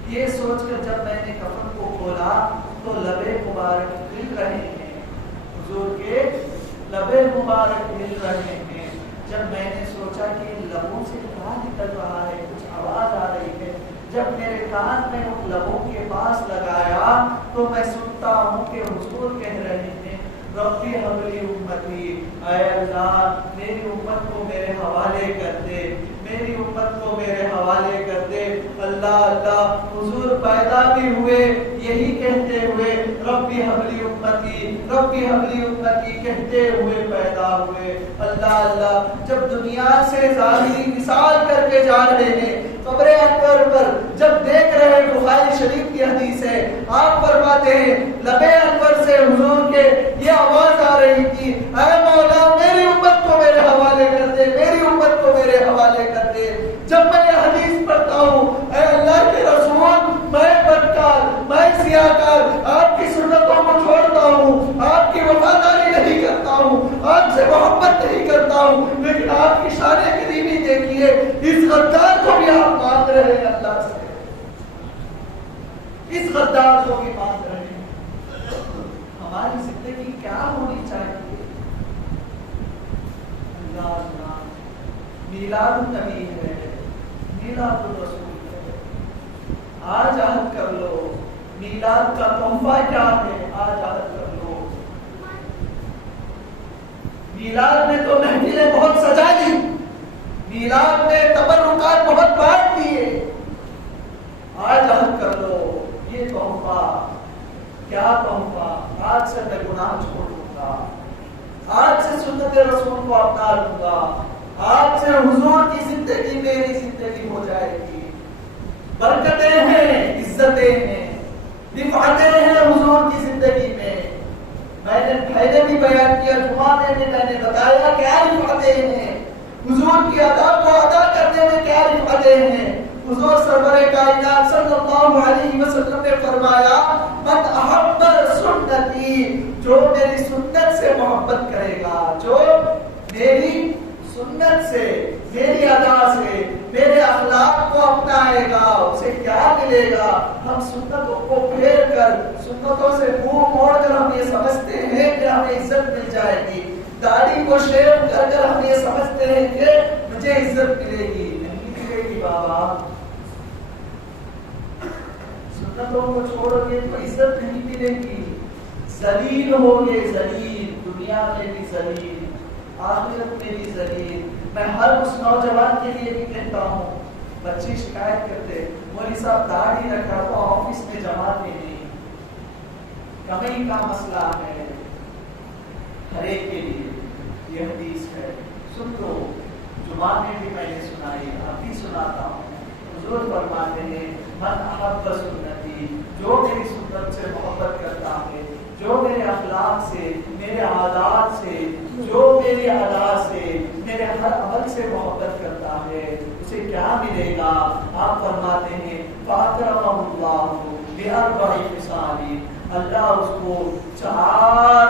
یہ سوچ کر جب میں نے کفن کو کھولا تو تو لبے مبارک ہل رہے ہیں، حضور کے لبے مبارک ہل رہے ہیں۔ جب میں نے سوچا کہ ان لبوں سے کیا نکل رہا ہے، کچھ آواز آ رہی ہے، جب میرے کان میں ان لبوں کے پاس لگایا تو میں سنتا ہوں کہ حضور کہہ رہے ہیں ربی حبلی امتی، اے اللہ میری امت کو میرے حوالے کر دے، میری امت کو میرے حوالے کر دے۔ اللہ اللہ، حضور پیدا بھی ہوئے یہی کہتے ہوئے ربی حبلی امتی، ربی حبلی امتی کہتے ہوئے پیدا ہوئے۔ اللہ اللہ، جب دنیا سے ظاہری مثال کر کے جا رہے ہیں، قبر انور پر جب دیکھ رہے، بخاری شریف کی حدیث ہے، آپ فرماتے ہیں لبے انور سے حضور کے یہ آواز آ رہی تھی، اے مولا میری امت کو میرے حوالے کر دے، میری امت کو میرے حوالے کر دے۔ جب میں یہ حدیث پڑھتا ہوں، اے اللہ کے رسول، میں بدکار، میں سیاہکار، آپ کی سنتوں کو چھوڑتا ہوں، آپ کی وفاداری نہیں کرتا ہوں، آپ سے محبت نہیں کرتا ہوں، لیکن آپ کی شان کریمی دیکھیے، اس غدار کو بھی آپ مان رہے ہیں اللہ سے، اس غدار کو بھی مان رہے ہیں۔ ہماری زندگی کیا ہونی چاہیے؟ اللہ اللہ، میلاد النبی ہے، میلاد الرسول ہے، آج عہد کر لو۔ میلاد کا تحفہ کیا ہے؟ آج عہد کر لو۔ میلاد میں تو محفلیں بہت سجا لی، میلاد میں تبرکات بہت بانٹ دیے، آج عہد کر لو۔ یہ تحفہ کیا تحفہ؟ آج سے میں گناہ چھوڑ دوں گا، آج سے سنت رسول کو اپنا لوں گا، آج سے حضور کی زندگی میری زندگی ہو جائے گی۔ برکتیں ہیں، عزتیں ہیں، رفعتیں ہیں حضور کی زندگی میں۔ میں نے پہلے بھی بیان کیا، جمعہ میں بھی میں نے بتایا کیا رفعتیں ہیں، حضور کی ادا کو ادا کرنے میں کیا رفعتیں ہیں۔ حضور سرور کائنات صلی اللہ علیہ وسلم نے فرمایا من احب سنتی، جو میری سنت سے محبت کرے گا، جو میری سنت سے، میری ادا سے، میرے اخلاق کو اپنائے گا، اسے کیا ملے گا؟ ہم سنتوں کو پھیر کر، سنتوں سے منہ موڑ کر ہم یہ سمجھتے ہیں کہ ہمیں عزت مل جائے گی، داڑھی کو شیو کر کر ہم یہ سمجھتے ہیں کہ مجھے عزت ملے گی۔ نہیں ملے گی بابا، سنتوں کو چھوڑو گے تو عزت نہیں ملے گی، ذلیل ہوگے، ذلیل، دنیا میں بھی ذلیل، آخرت میں بھی ذلیل۔ میں ہر اس نوجوان کے لیے بھی کہتا ہوں، بچے شکایت کرتے مولوی صاحب داڑھی رکھا تو آفس میں جماعت میں نہیں، کمائی کا مسئلہ ہے، ہر ایک کے لیے یہ حدیث ہے، سن لو۔ جمعہ میں بھی میں نے سنائی، اب بھی سناتا ہوں۔ حضور فرماتے ہیں من احب سنتی، جو میری سنت سے محبت کرتا ہے، جو میرے اخلاق سے، میرے عادات سے، جو میری ادا سے، میرے ہر عمل سے محبت کرتا ہے، اسے کیا ملے گا؟ آپ فرماتے ہیں فَأَكْرَمَهُ اللَّهُ بِأَرْبَعِ خِصَالٍ، اللہ اس کو 4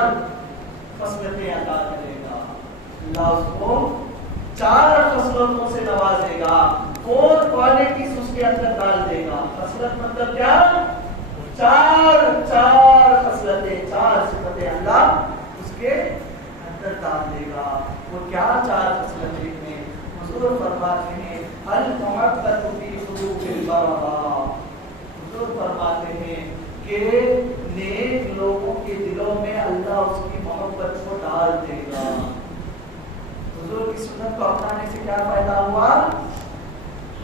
خصلتیں عطا کرے گا، اللہ اس کو 4 خصلتوں سے نوازے گا، 4 کوالٹیز اس کے اندر ڈال دے گا۔ خصلت مطلب کیا؟ 4 خصلتیں، 4 صفتیں اللہ اس کے اندر ڈال دے گا۔ وہ کیا 4 خصلتیں ہیں؟ حضور فرماتے ہیں المحبت فی قلوب البرراء، حضور فرماتے ہیں کہ نیک لوگوں کے دلوں میں اللہ اس کی محبت کو ڈال دے گا۔ حضور کی سنت کو اپنانے سے کیا فائدہ ہوا؟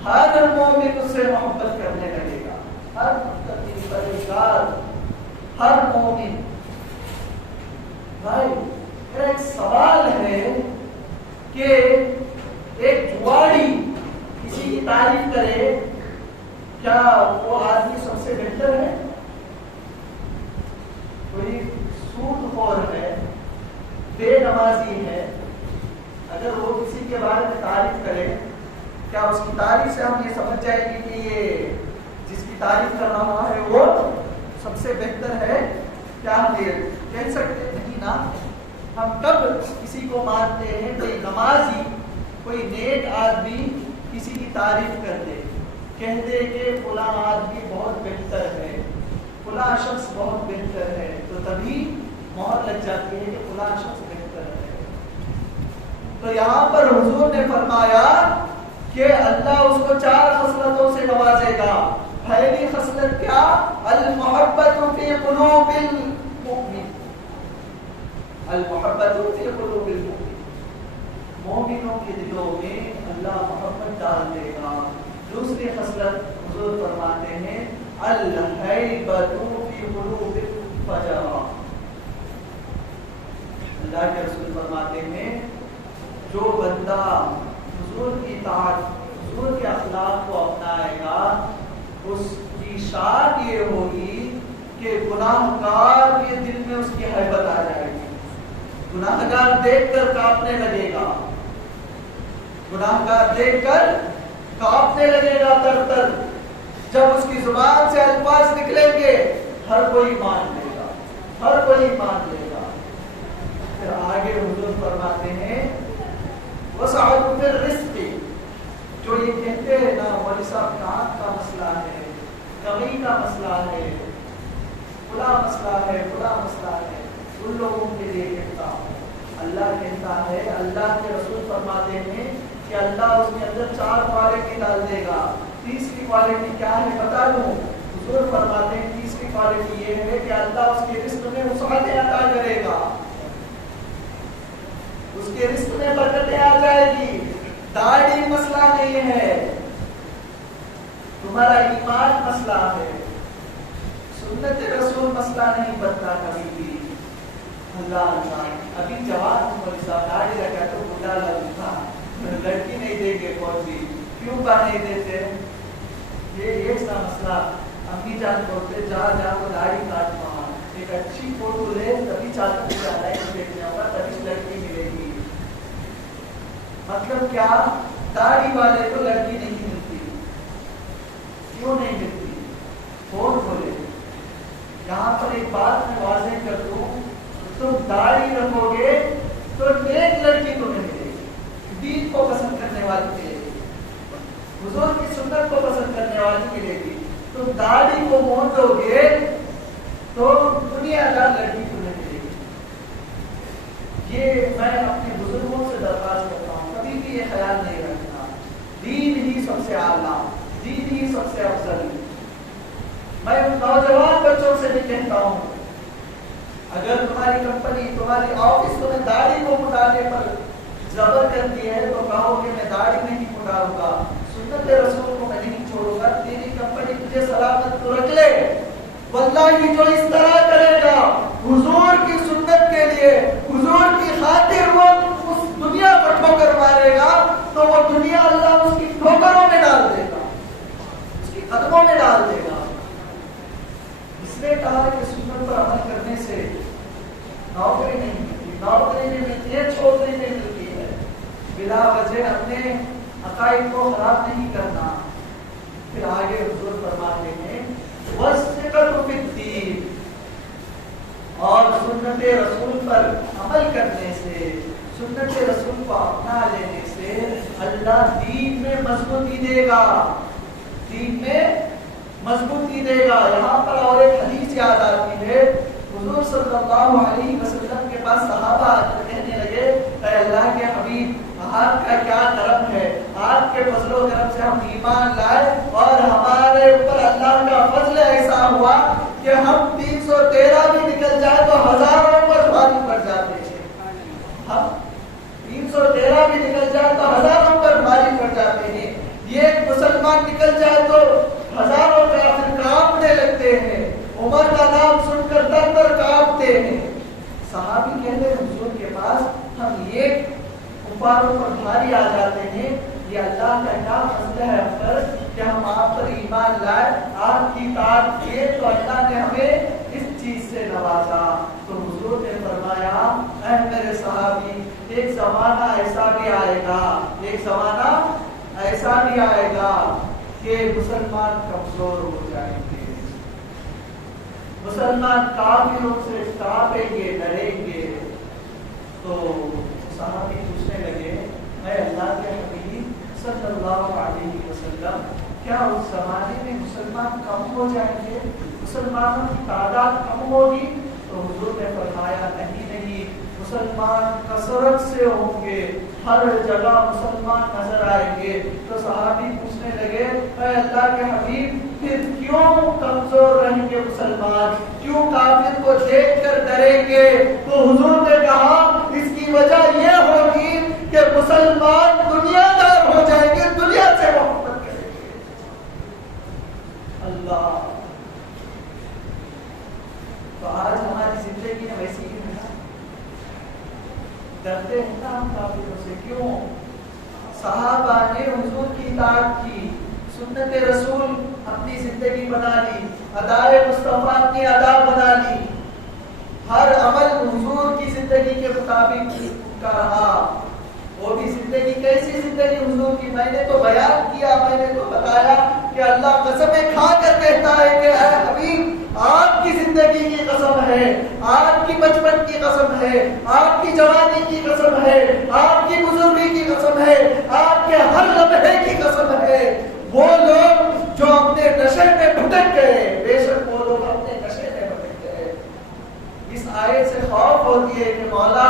ہر مومن اس سے محبت کرنے لگے گا، ہر متقی پرہیزگار، ہر مومن۔ بھائی میرا ایک سوال ہے کہ ایک جواڑی کسی کی تعریف کرے، کیا وہ آدمی سب سے بہتر ہے؟ کوئی سود خور ہے، بے نمازی ہے، اگر وہ کسی کے بارے میں تعریف کرے، کیا اس کی تعریف سے ہم یہ سمجھ جائیں گے کہ یہ جس کی تعریف کر رہا ہے وہ سب سے بہتر ہے؟ کیا ہم یہ کہہ سکتے نہیں نا؟ ہم کب کسی کو مانتے ہیں کہ نمازی، کوئی نیک آدمی کسی کی تعریف کر دے، کہہ دے کہ فلاں آدمی بہت بہتر ہے، فلاں شخص بہت بہتر ہے، تو تبھی مہر لگ جاتی ہے کہ فلاں شخص بہتر ہے۔ تو یہاں پر حضور نے فرمایا کہ اللہ اس کو 4 خصلتوں سے نوازے گا۔ پہلی خصلت کیا؟ المحبت فی قلوب المؤمن، المحبت فی قلوب المؤمن، مومنوں کے دلوں میں اللہ محبت ڈال دے گا۔ دوسری خصلت حضور فرماتے ہیں الہیبۃ فی قلوب الفجر، اللہ کے رسول فرماتے ہیں جو بندہ حضور کی اطاعت، حضور کے اخلاق کو اپنائے گا، اس کی شان یہ ہوگی کہ گناہ گار کے دل میں اس کی ہیبت آ جائے گی، گناہ گار دیکھ کر کانپنے لگے گا، گناہ گار دیکھ کر کانپنے لگے گا تر تر۔ جب اس کی زبان سے الفاظ نکلیں گے ہر کوئی مان لے گا، ہر کوئی مان لے گا۔ پھر آگے حضور فرماتے ہیں وسعت فی الرزق، جو یہ کہتے ہیں نا مولوی صاحب کان کا مسئلہ ہے، کمی کا مسئلہ ہے، بڑا مسئلہ ہے، بڑا مسئلہ ہے، ان لوگوں کے لیے کہتا ہوں اللہ کہتا ہے، اللہ کے رسول فرماتے ہیں کہ اللہ اس کے اندر 4 کوالٹی ڈال دے گا۔ تیسری کوالٹی کیا ہے بتا دوں؟ حضور فرماتے ہیں تیسری کوالٹی یہ ہے کہ اللہ اس کے رزق میں وسعت عطا کرے گا، اس کے رزق میں برکتیں آ جائے گی۔ داڑھی مسئلہ نہیں ہے، تمہارا ایمان مسئلہ ہے، سنت رسول مسئلہ نہیں بنتا کبھی بھی۔ اللہ اللہ، ابھی جوان عمر صاحب داڑھی لگا تو بڑھا لگتا، لڑکی نہیں دیں گے کون سی، کیوں کا نہیں دیتے؟ یہ ایک سا مسئلہ امی جان بولتے جا جا وہ داڑھی کاٹ وہاں، ایک اچھی فوٹو لے تبھی چاہتے جانا ہے دیکھنے ہوگا تبھی لڑکی ملے گی۔ مطلب کیا؟ داڑھی والے کو لڑکی نہیں ملتی، کیوں نہیں ملتی؟ کون بولے؟ یہاں پر ایک بات میں واضح کر دوں، تم داڑھی رکھو گے تو نیک لڑکی تمہیں ملے گی، دین کو پسند کرنے والی ملے گی، حضور کی سنت کو پسند کرنے والی ملے گی۔ تم داڑھی کو مونڈو گے تو دنیا دار لڑکی تمہیں ملے گی۔ یہ میں اپنے بزرگوں سے درخواست کرتا ہوں، کبھی بھی یہ خیال نہیں رکھنا دین ہی سب سے اعلیٰ، دین ہی سب سے افضل۔ میں نوجوان بچوں سے بھی کہتا ہوں اگر تمہاری کمپنی، تمہاری آفس تمہیں داڑھی کو مٹانے پر زبر کرتی ہے تو کہو کہ میں داڑھی نہیں مٹاؤں گا، سنت رسول کو میں نہیں چھوڑوں گا، تیری کمپنی تجھے سلامت تو رکھ لے۔ واللہ جو اس طرح کرے گا حضور کی سنت کے لیے، حضور کی خاطر وہ اس دنیا کو ٹھوکر مارے گا تو وہ دنیا اللہ اس کی ٹھوکروں میں ڈال دے گا، اس کی قدموں میں ڈال دے گا۔ اس نے کہا کہ سنت پر عمل کرنے سے نوکری نہیں ملتی، نوکری نہیں ملتی ہے، چھوکری نہیں ملتی ہے، بلا وجہ اپنے عقائد کو خراب نہیں کرنا۔ پھر آگے حضور فرماتے ہیں وَاسْتِقَرُ فِي الدِّينِ، اور سنت رسول پر عمل کرنے سے، سنت رسول کو اپنا لینے سے اللہ دین میں مضبوطی دے گا، دین میں مضبوطی دے گا۔ یہاں پر اور ایک حدیث یاد آتی ہے، حضور صلی اللہ علیہ وسلم کے پاس صحابہ آ کر کہنے لگے اے اللہ کے حبیب آپ کا کیا کرم ہے، آپ کے فضل و کرم سے ہم ایمان لائے اور ہمارے اوپر اللہ کا فضل ایسا ہوا کہ ہم 313 بھی نکل جائے تو ہزاروں پر بھاری پڑ جاتے ہیں، ہم 313 بھی نکل جائے تو ہزاروں پر بھاری پڑ جاتے ہیں، یہ مسلمان نکل جائے تو ہزاروں کافر کانپنے لگتے ہیں، عمر کا نام سن کر در در کانپتے ہیں۔ صحابی کہتے ہیں حضور کے پاس ہم یہ کفاروں پر بھاری آ جاتے ہیں، یہ اللہ کا کیا فضل ہے ہم پر کہ ہم آپ پر ایمان لائے، آپ کی اطاعت کیے تو اللہ نے ہمیں اس چیز سے نوازا۔ تو حضور نے فرمایا اے میرے صحابی ایک زمانہ ایسا بھی آئے گا، ایک زمانہ ایسا بھی آئے گا کہ مسلمان کمزور ہو جائیں گے، مسلمان کافروں سے کانپیں گے، ڈریں گے۔ تو صحابی پوچھنے لگے اے اللہ کے حبیب صلی اللہ علیہ وسلم کیا اس زمانے میں مسلمان کم ہو جائیں گے؟ مسلمانوں کی تعداد کم ہوگی؟ تو حضور نے فرمایا نہیں، مسلمان کثرت سے ہوں گے، ہر جگہ مسلمان نظر آئیں گے۔ تو صحابی پوچھنے لگے اے اللہ کے حبیب، پھر کیوں کمزور رہیں گے مسلمان، کیوں کافر کو دیکھ کر ڈریں گے؟ تو حضور نے کہا اس کی وجہ یہ ہوگی کہ مسلمان دنیا دار ہو جائیں گے، دنیا سے محبت کریں گے۔ اللہ، تو آج ہماری زندگی میں ویسی ہی ہے، ڈرتے ہیں نا ہم کافروں سے۔ کیوں؟ صحابہ نے حضور کی اطاعت کی، سنت رسول اپنی زندگی بنا لی، ادائے مصطفیٰ اپنی ادا بنا لی، ہر عمل حضور کی زندگی کے مطابق کا رہا۔ وہ بھی زندگی کیسی زندگی حضور کی؟ میں نے تو بیان کیا، میں نے تو بتایا کہ اللہ قسمیں کھا کر کہتا ہے کہ اے حبیب، آپ کی زندگی کی قسم ہے، آپ کی بچپن کی قسم ہے، آپ کی جوانی کی قسم ہے، آپ کی بزرگی کی قسم ہے، آپ کے ہر لمحے کی قسم ہے، وہ لوگ جو اپنے نشے میں بھٹک گئے، بے شک وہ لوگ اپنے نشے میں بھٹک گئے۔ اس آیت سے خوف ہوتی ہے کہ مولا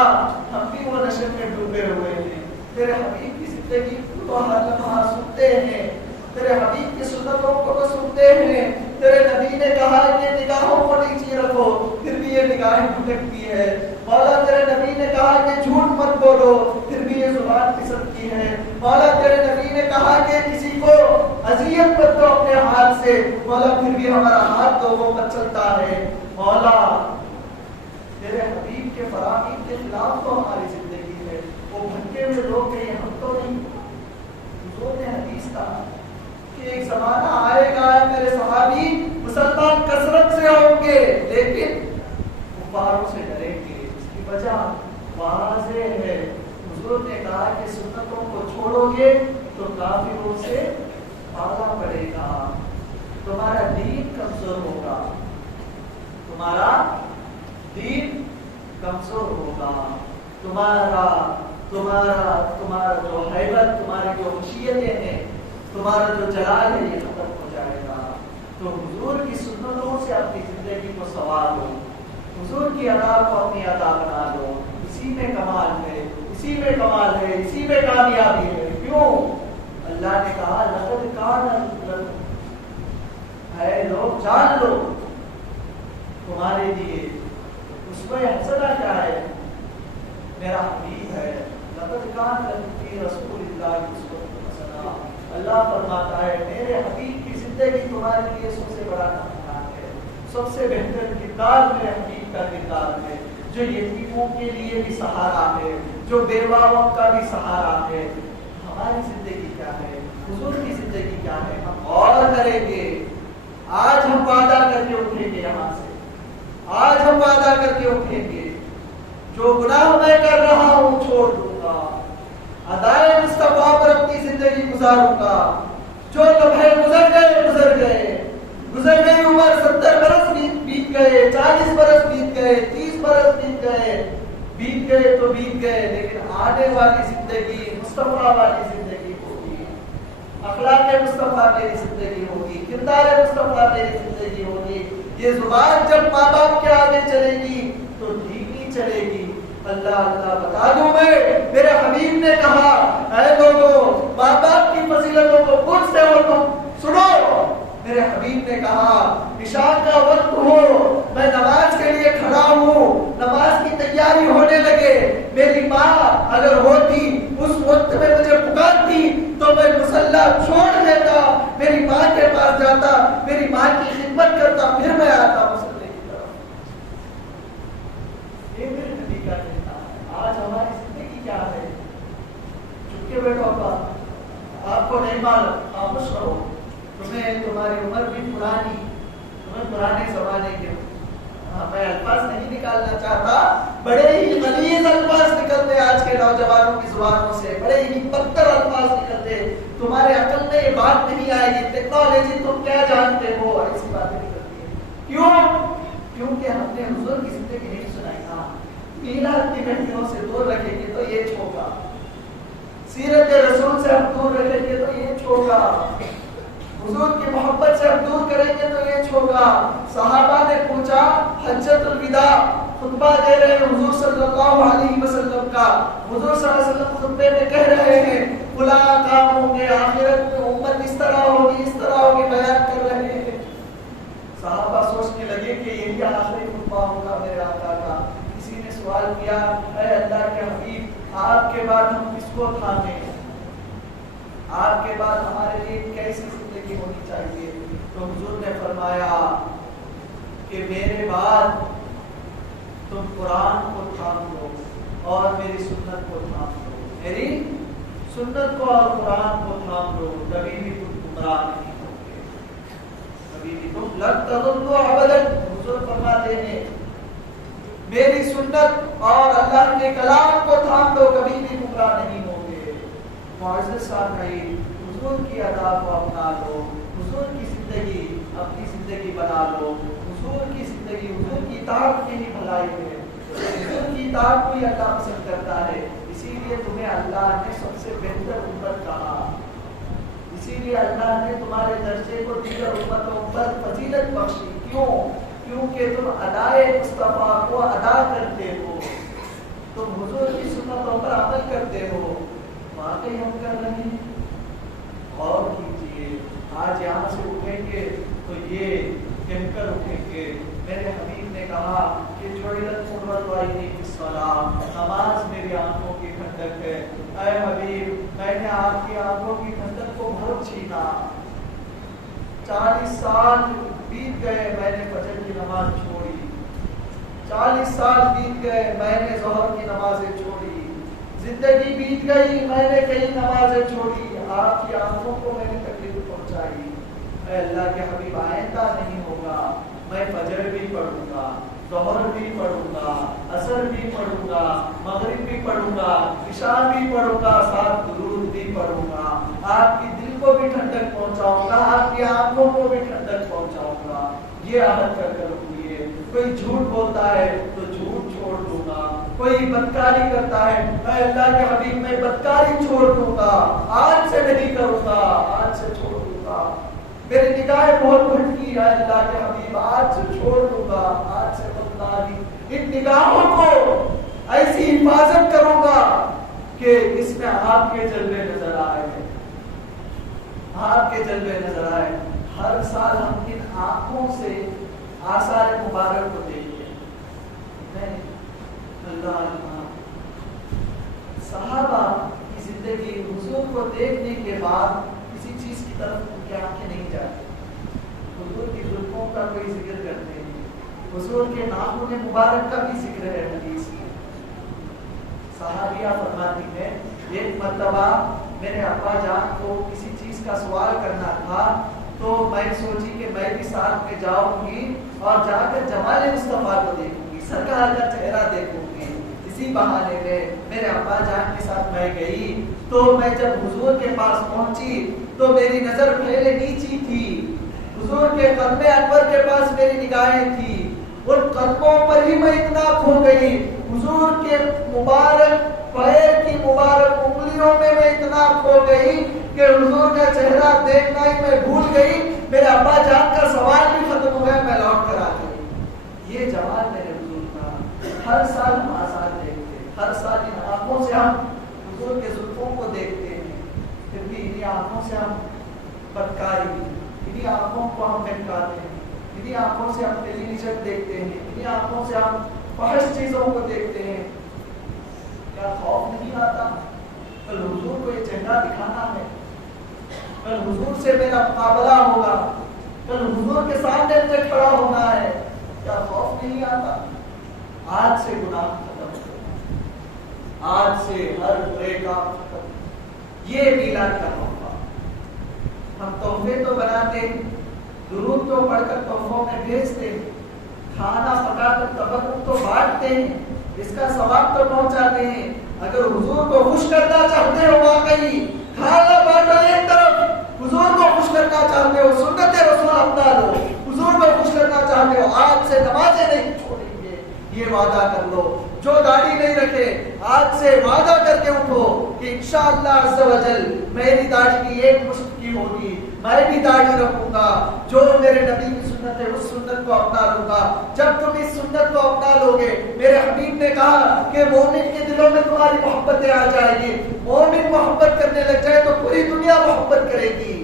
ہم بھی وہ نشے میں ڈوبے ہوئے ہیں، تیرے حبیب کی زندگی کو تو ہر لمحہ سنتے ہیں، تیرے حبیب کی سنتوں کو تو سنتے ہیں، تیرے نبی نے کہا کہ نگاہوں کو نیچے رکھو، پھر بھی یہ نگاہیں بھٹکتی ہے۔ مولا تیرے نبی نے کہا کہ جھوٹ مت بولو، پھر بھی یہ زبان پھسلتی ہے۔ مولا تیرے نبی نے کہا کہ کسی کو اذیت مت دو اپنے ہاتھ سے، مولا پھر بھی ہمارا ہاتھ تو وہ مت چلتا ہے۔ مولا تیرے حبیب کے فرامین کے خلاف تو ہماری زندگی ہے، وہ بھٹکے ہوئے لوگ ہیں، ہم تو نہیں۔ حضور نے حدیث کہا کہ ایک زمانہ آئے گا میرے صحابی، مسلمان کثرت سے ہوں گے لیکن کفاروں سے ڈریں گے۔ اس کی وجہ واضح ہے، حضور نے کہا کہ سنتوں کو چھوڑو گے تو کافروں سے پالا پڑے گا، تمہارا دین کمزور ہوگا، تمہارا دین کمزور ہوگا، تمہارا جو حیبت، تمہاری جو خشیتیں ہیں، تمہارا جو جلال ہے یہ ختم ہو جائے گا۔ تو حضور کی سنتوں سے اپنی زندگی کو سنوارو، حضور کی ادا کو اپنی ادا بنا لو، اسی میں کمال ہے، اسی میں کمال ہے، اسی میں کامیابی ہے۔ کیوں؟ اللہ نے کہا لقد کان لکم، اے لوگ جان لو تمہارے لیے اسوہ حسنہ کیا ہے، میرا حبیب ہے۔ لقد کان لکم فی رسول اللہ اسوہ حسنہ، اللہ فرماتا ہے میرے حبیب کی زندگی تمہارے لیے سب سے بڑا کامیاب ہے، سب سے بہتر کردار میرے حبیب کا کردار ہے، جو یتیموں کے لیے بھی سہارا ہے، جو بیواؤں کا بھی سہارا ہے۔ ہماری زندگی کیا ہے، حضور کی زندگی کیا ہے، ہم غور کریں گے۔ آج ہم وعدہ کر کے اٹھیں گے، یہاں سے آج ہم وعدہ کر کے اٹھیں گے، جو گناہ میں کر رہا ہوں چھوڑ دوں گا، ادائے مصطفیٰ پر اپنی زندگی گزاروں گا، جو لمحے گزر گئی عمر، 70 برس بیت گئے، 40 برس بیت گئے، 30 برس بیت گئے تو بیت گئے، لیکن آنے والی زندگی مصطفیٰ والی زندگی ہوگی، اخلاق مصطفیٰ میری زندگی ہوگی، کردار مصطفیٰ میری زندگی ہوگی۔ یہ زبان جب ماں باپ کے آگے چلے گی تو دھیمی چلے گی۔ اللہ اللہ بتا دوں میں، میرے حبیب نے کہا اے لوگوں ماں باپ کی فضیلتوں کو خود سے ہو تم سنو۔ میرے حبیب نے کہا عشاء کا وقت ہو، میں نماز کے لیے کھڑا ہوں، نماز کی تیاری ہونے لگے، میری ماں اگر ہوتی اس وقت میں مجھے پکارتی تو میں مصلی چھوڑ دیتا، میری ماں کے پاس جاتا، میری ماں کی خدمت کرتا، پھر میں آتا مصلی کی طرف۔ یہ میرے نبی کا کہنا ہے۔ آج ہماری زندگی کیا ہے؟ چپ کے بیٹھو، آپ کو نہیں معلوم، خاموش رہو، تمہاری عمر بھی پرانی، تمہیں پرانے زمانے کے، میں الفاظ نہیں نکالنا چاہتا، بڑے ہی غلیظ الفاظ نکلتے آج کے نوجوانوں کی زبانوں سے، بڑے ہی بدتر الفاظ نکلتے، تمہارے عقل میں یہ بات نہیں آئے گی، ٹیکنالوجی تم کیا جانتے ہو، ایسی باتیں نکلتی ہیں۔ کیوں؟ کیونکہ ہم نے حضور کی زندگی نہیں سنائی تھا۔ میلاد کی گھنٹیوں سے دور رکھیں گے تو یہ چھوڑا، سیرت رسول سے ہم دور رکھیں گے تو یہ چھوڑا، حضور کی محبت سے ہم دور کریں گے تو یہ چھوڑا۔ ہوا. صحابہ نے پوچھا حجۃ الوداع خطبہ دے رہے ہیں حضور صلی اللہ علیہ وسلم کا. حضور صلی اللہ علیہ وسلم خطبے میں کہہ رہے ہیں فلاں کام ہوں گے, آخرت میں امت اس طرح ہوگی, اس طرح ہوگی, بیان کر رہے ہیں. صحابہ سوچنے لگے کہ یہی آخری خطبہ ہوگا میرے آقا کا. کسی نے سوال کیا اے اللہ کے حبیب آپ کے بعد ہم کس کو تھامیں, آپ کے بعد ہمارے لیے کیسی زندگی ہونی چاہیے؟ تو حضور نے فرمایا کہ میرے بعد تم قرآن کو تھام لو اور میری سنت کو تھام لو, میری سنت کو اور قرآن کو تھام لو, کبھی بھی تم گمراہ نہیں ہوگے, کبھی بھی تم لن تضلوا ابدا. حضور فرماتے ہیں میری سنت اور اللہ کے کلام کو تھام لو, کبھی بھی گمراہ نہیں ہوگے. معزز سامعین, حضور کی ادا کو اپنا لو, حضور کی زندگی اپنی زندگی بنا لو. حضور کی زندگی, حضور کی اطاعت کی ہی بھلائی ہے, حضور کی اطاعت کو ہی اللہ پسند کرتا ہے. اسی لیے تمہیں اللہ نے سب سے بہتر امت کہا, اسی لیے اللہ نے تمہارے درجے کو دیگر امتوں پر فضیلت بخشی. کیوں؟ کیونکہ تم ادائے مصطفیٰ کو ادا کرتے ہو, تم حضور کی سنتوں پر عمل کرتے ہو. واقعی ہم کر رہے ہیں؟ غور کیجیے. آج یہاں سے اٹھیں گے تو یہ کہہ کر اٹھیں گے میرے حبیب نے کہا کہ جعلت قرۃ عینی فی الصلاۃ, نماز میری آنکھوں کی ٹھنڈک ہے. اے حبیب میں نے آپ کی آنکھوں کی ٹھنڈک کو بہت چھینا. 40 سال بیت گئے میں نے فجر کی نماز چھوڑی, 40 سال بیت گئے میں نے ظہر کی نمازیں چھوڑی, زندگی بیت گئی میں نے کئی نمازیں چھوڑی, آپ کی آنکھوں کو میں نے تکلیف پہنچائی. اے اللہ کے حبیب آئندہ نہیں ہوگا, میں فجر بھی پڑھوں گا, ظہر بھی پڑھوں گا, عصر بھی پڑھوں گا, مغرب بھی پڑھوں گا, عشاء بھی پڑھوں گا, ساتھ درود بھی پڑھوں گا. آپ کی دل کو بھی ٹھنڈک پہنچاؤں گا, آپ کی آنکھوں کو بھی ٹھنڈک پہنچاؤں گا. یہ عمل کر کر ہوئے. کوئی جھوٹ بولتا ہے تو جھوٹ چھوڑ دوں گا, کوئی بدکاری کرتا ہے اے اللہ کے حبیب میں بدکاری چھوڑ دوں گا, آج سے نہیں کروں گا, آج سے چھوڑ دوں گا. میری نگاہیں بہت بھٹکی ہے اللہ کے حبیب, آج سے چھوڑ دوں گا, آج سے بدکاری. ان نگاہوں کو ایسی حفاظت کروں گا کہ اس میں آپ کے جلوے نظر آئے, آپ کے جلوے نظر آئے. ہر سال ہم ان آنکھوں سے آثار مبارک کو دیکھتے ہیں. اللہ اللہ, صحابہ کی زندگی حضور کو دیکھنے کے بعد کسی چیز کی طرف ان کی آنکھیں نہیں جاتی. حضور کی زلفوں کا کوئی ذکر کرتے ہیں, حضور کے ناخن مبارک کا بھی ذکر ہے حدیث میں. صحابیہ فرماتی ہے ایک مرتبہ میرے ابا جان کو کسی چیز کا سوال کرنا تھا, تو میں سوچی کہ میں بھی ساتھ میں جاؤں گی اور جا کر جمال مصطفیٰ کو دیکھوں گی, سرکار کا چہرہ دیکھوں گی. اسی بہانے میں میرے ابا جان کے ساتھ میں گئی. تو میں جب حضور کے پاس پہنچی تو میری نظر پہلے نیچی تھی, حضور کے قدم انور کے پاس میری نگاہیں تھی, ان قدموں پر ہی میں اتنا کھو گئی. حضور کے مبارک پیر کی مبارک انگلیوں میں اتنا کھو گئی کہ حضور کا چہرہ دیکھنا ہی میں بھول گئی. میرے ابا جان کا سوال بھی ختم ہو گیا, میں لوٹ کر آ گئی. یہ جمال میرے حضور کا. ہر سال ہم آثار دیکھتے ہیں, ہر سال ان آنکھوں سے ہم حضور کے زلفوں کو دیکھتے ہیں, پھر بھی انہیں آنکھوں سے ہم بدکاری, انہیں آنکھوں کو ہم بہکاتے ہیں, انہیں آنکھوں سے ہم ٹیلی ویژن دیکھتے ہیں, انہیں آنکھوں سے ہم فحش چیزوں کو دیکھتے ہیں. کیا خوف نہیں آتا کل حضور کو یہ چہرہ دکھانا ہے, کل حضور سے میرا مقابلہ ہوگا, کل حضور کے سامنے مجھے کھڑا ہونا ہے, کیا خوف نہیں آتا؟ آج سے گناہ ختم کرو, آج سے ہر برے کام ختم. یہ میلاد کا موقع. ہم تحفے تو بناتے ہیں, درود تو پڑھ کر تحفوں میں بھیجتے ہیں, کھانا پکا کر تبرک تو بانٹتے ہیں, اس کا ثواب تو پہنچاتے ہیں. اگر حضور کو خوش کرنا چاہتے ہو واقعی کھانا بانٹو ایک طرف, حضور کو خوش کرنا چاہتے ہو سنت رسول اپنا لو, حضور کو خوش کرنا چاہتے ہو آج سے نمازیں نہیں چھوڑیں گے, یہ وعدہ کر لو. جو داڑھی نہیں رکھے آج سے وعدہ کر کے اٹھو کہ انشاءاللہ عز و جل میری داڑھی کی ایک مشت کی ہوگی، میں بھی داڑھی رکھوں گا، جو میرے نبی کی سنت ہے اس سنت کو اپنا لوں گا۔ جب تم اس سنت کو اپنا لو گے، میرے حبیب نے کہا کہ مومن کے دلوں میں تمہاری محبتیں آ جائیں گی، مومن محبت کرنے لگ جائے تو پوری دنیا محبت کرے گی۔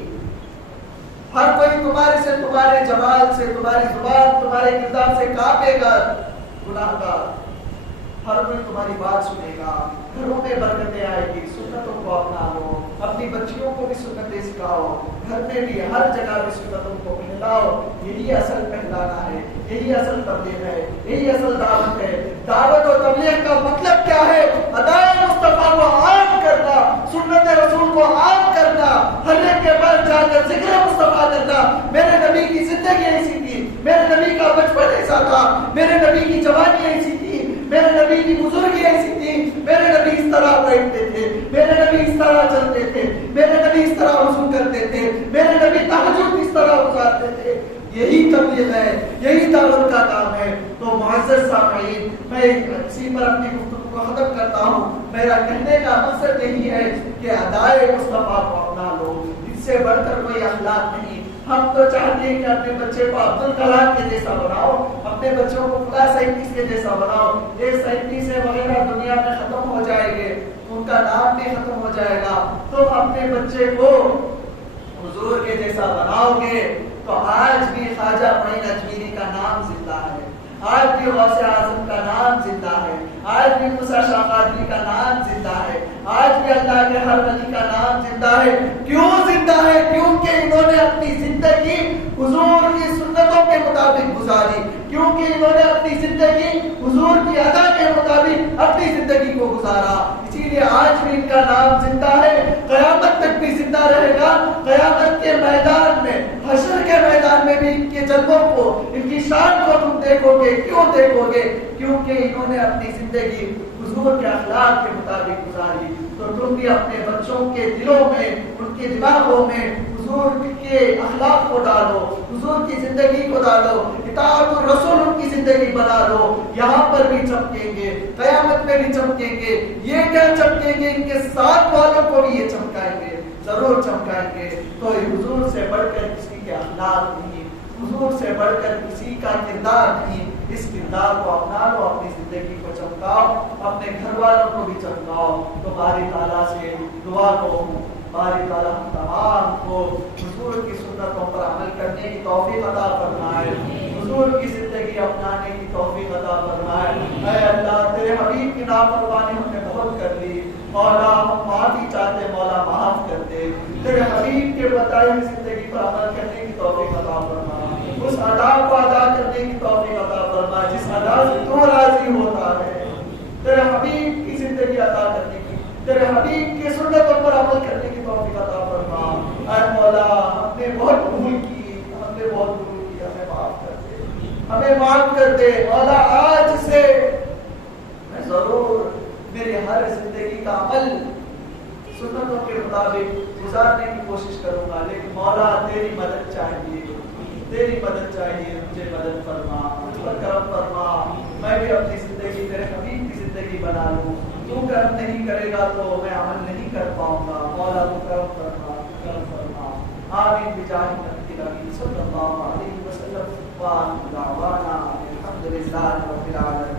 ہر کوئی تمہارے سے، تمہارے جمال سے، تمہاری زبان، تمہارے کردار سے کانپے گا گناہ گار، ہر کوئی تمہاری بات سنے گا، گھروں میں برکتیں آئے گی۔ سنتوں کو اپنا لو، اپنی بچیوں کو بھی سنتیں سکھاؤ، گھر میں بھی ہر جگہ بھی سنتوں کو پھیلاؤ۔ یہی اصل پہلانا ہے، یہی اصل تبلیغ ہے، یہی اصل دعوت ہے۔ دعوت و تبلیغ کا مطلب کیا ہے؟ ادائے مصطفیٰ کو عام کرنا، سنت رسول کو عام کرنا، ہر ایک کے پاس جا کر ذکر مصطفیٰ کرنا۔ میرے نبی کی زندگی ایسی تھی، میرے نبی کا بچپن ایسا تھا، میرے نبی کی جوانی ایسی تھی، میرے نبی کی بزرگی ایسی تھی، میرے نبی اس طرح بیٹھتے تھے، میرے نبی اس طرح چلتے تھے، میرے نبی اس طرح وضو کرتے تھے، میرے نبی تہجد اس طرح گزارتے تھے۔ یہی تبلیغ ہے، یہی دعوت کا کام ہے۔ تو معزز سامعین، میں اسی پر اپنی گفتگو کو ختم کرتا ہوں۔ میرا کہنے کا مقصد یہی ہے کہ ادائے مصطفیٰ کو اپنا لو، اس سے بڑھ کر کوئی اخلاق نہیں۔ ہم تو چاہتے ہیں کہ اپنے بچے کو عبد الکلام کے جیسا بناؤ، اپنے بچوں کو فلاں سائنٹسٹ کے جیسا بناؤ۔ یہ سائنٹسٹ وغیرہ دنیا میں ختم ہو جائیں گے، ان کا نام بھی ختم ہو جائے گا۔ تم اپنے بچے کو حضور کے جیسا بناؤ گے تو آج بھی خواجہ معین اجمیری کا نام زندہ ہے، آج بھی غوث اعظم کا نام زندہ ہے، آج بھی موسیٰ شاہ قادری کا نام زندہ ہے، آج بھی اللہ کے ہر ولی کا نام زندہ ہے۔ کیوں زندہ ہے؟ کیونکہ انہوں نے اپنی زندگی حضور کی سنتوں کے مطابق گزاری، کیونکہ انہوں نے اپنی زندگی حضور کی ادا کے مطابق اپنی زندگی کو گزارا۔ اسی لیے آج بھی ان کا نام زندہ ہے، قیامت تک بھی زندہ رہے گا۔ قیامت کے میدان میں، حشر کے میدان میں بھی ان کے جلووں کو، ان کی شان کو تم دیکھو گے۔ کیوں دیکھو گے؟ کیونکہ انہوں نے اپنی زندگی حضور کے اخلاق کے مطابق گزاری۔ تو تم بھی اپنے بچوں کے دلوں میں، ان کے دماغوں میں حضور کے اخلاق کو ڈالو، حضور کی زندگی کو ڈالو، اطاعت الرسول ان کی زندگی بنا لو۔ یہاں پر بھی چمکیں گے، قیامت میں بھی چمکیں گے۔ یہ کیا چمکیں گے؟ ان کے ساتھ والوں کو بھی یہ چمکائیں گے، ضرور چمکائیں گے۔ تو حضور سے بڑھ کر کسی کے اخلاق نہیں، حضور سے بڑھ کر کسی کا کردار نہیں۔ اس کردار کو اپنا لو، اپنی زندگی کو چمکاؤ، اپنے گھر والوں کو بھی چمکاؤ۔ تو باری تعالیٰ سے دعا کو، باری تعالیٰ ہم تمام کو حضور کی سنتوں پر عمل کرنے کی توفیق عطا فرمائے، حضور کی زندگی اپنانے کی توفیق عطا فرمائے۔ اے اللہ، تیرے حبیب کی نافرمانی ہم نے بہت کر لی، مولا ہم معافی چاہتے، مولا معاف کر دے۔ تیرے حبیب کے بتائی ہوئی زندگی پر عمل کرنے کی توفیق عطا فرما، اس ادا کو ادا کرنے کی توفیق عطا فرما جس ادا سے تو راضی ہوتا ہے۔ تیرے حبیب کی زندگی عطا کرنے کی، تیرے حبیب کی سنتوں پر عمل کرنے کی توفیق عطا فرما۔ اے مولا، ہم نے بہت بھول کی، ہم نے بہت بھول کی، ہمیں معاف کر دے، ہمیں معاف کر دے مولا۔ آج سے میں ضرور میری ہر زندگی کا عمل سنتوں کے مطابق گزارنے کی کوشش کروں گا، لیکن مولا تیری مدد چاہیے، تیری مدد چاہیے، مجھے مدد فرما، مجھ پر کرم فرما۔ میں بھی اپنی زندگی تیرے حبیب کی زندگی بنا لوں۔ تو کرم نہیں کرے گا تو میں عمل نہیں کر پاؤں گا۔ مولا تو کرم فرما، کرم فرما۔ آمین بجاہ نبی صلی اللہ علیہ وسلم۔ وآخر دعوانا الحمد للہ رب العالمین۔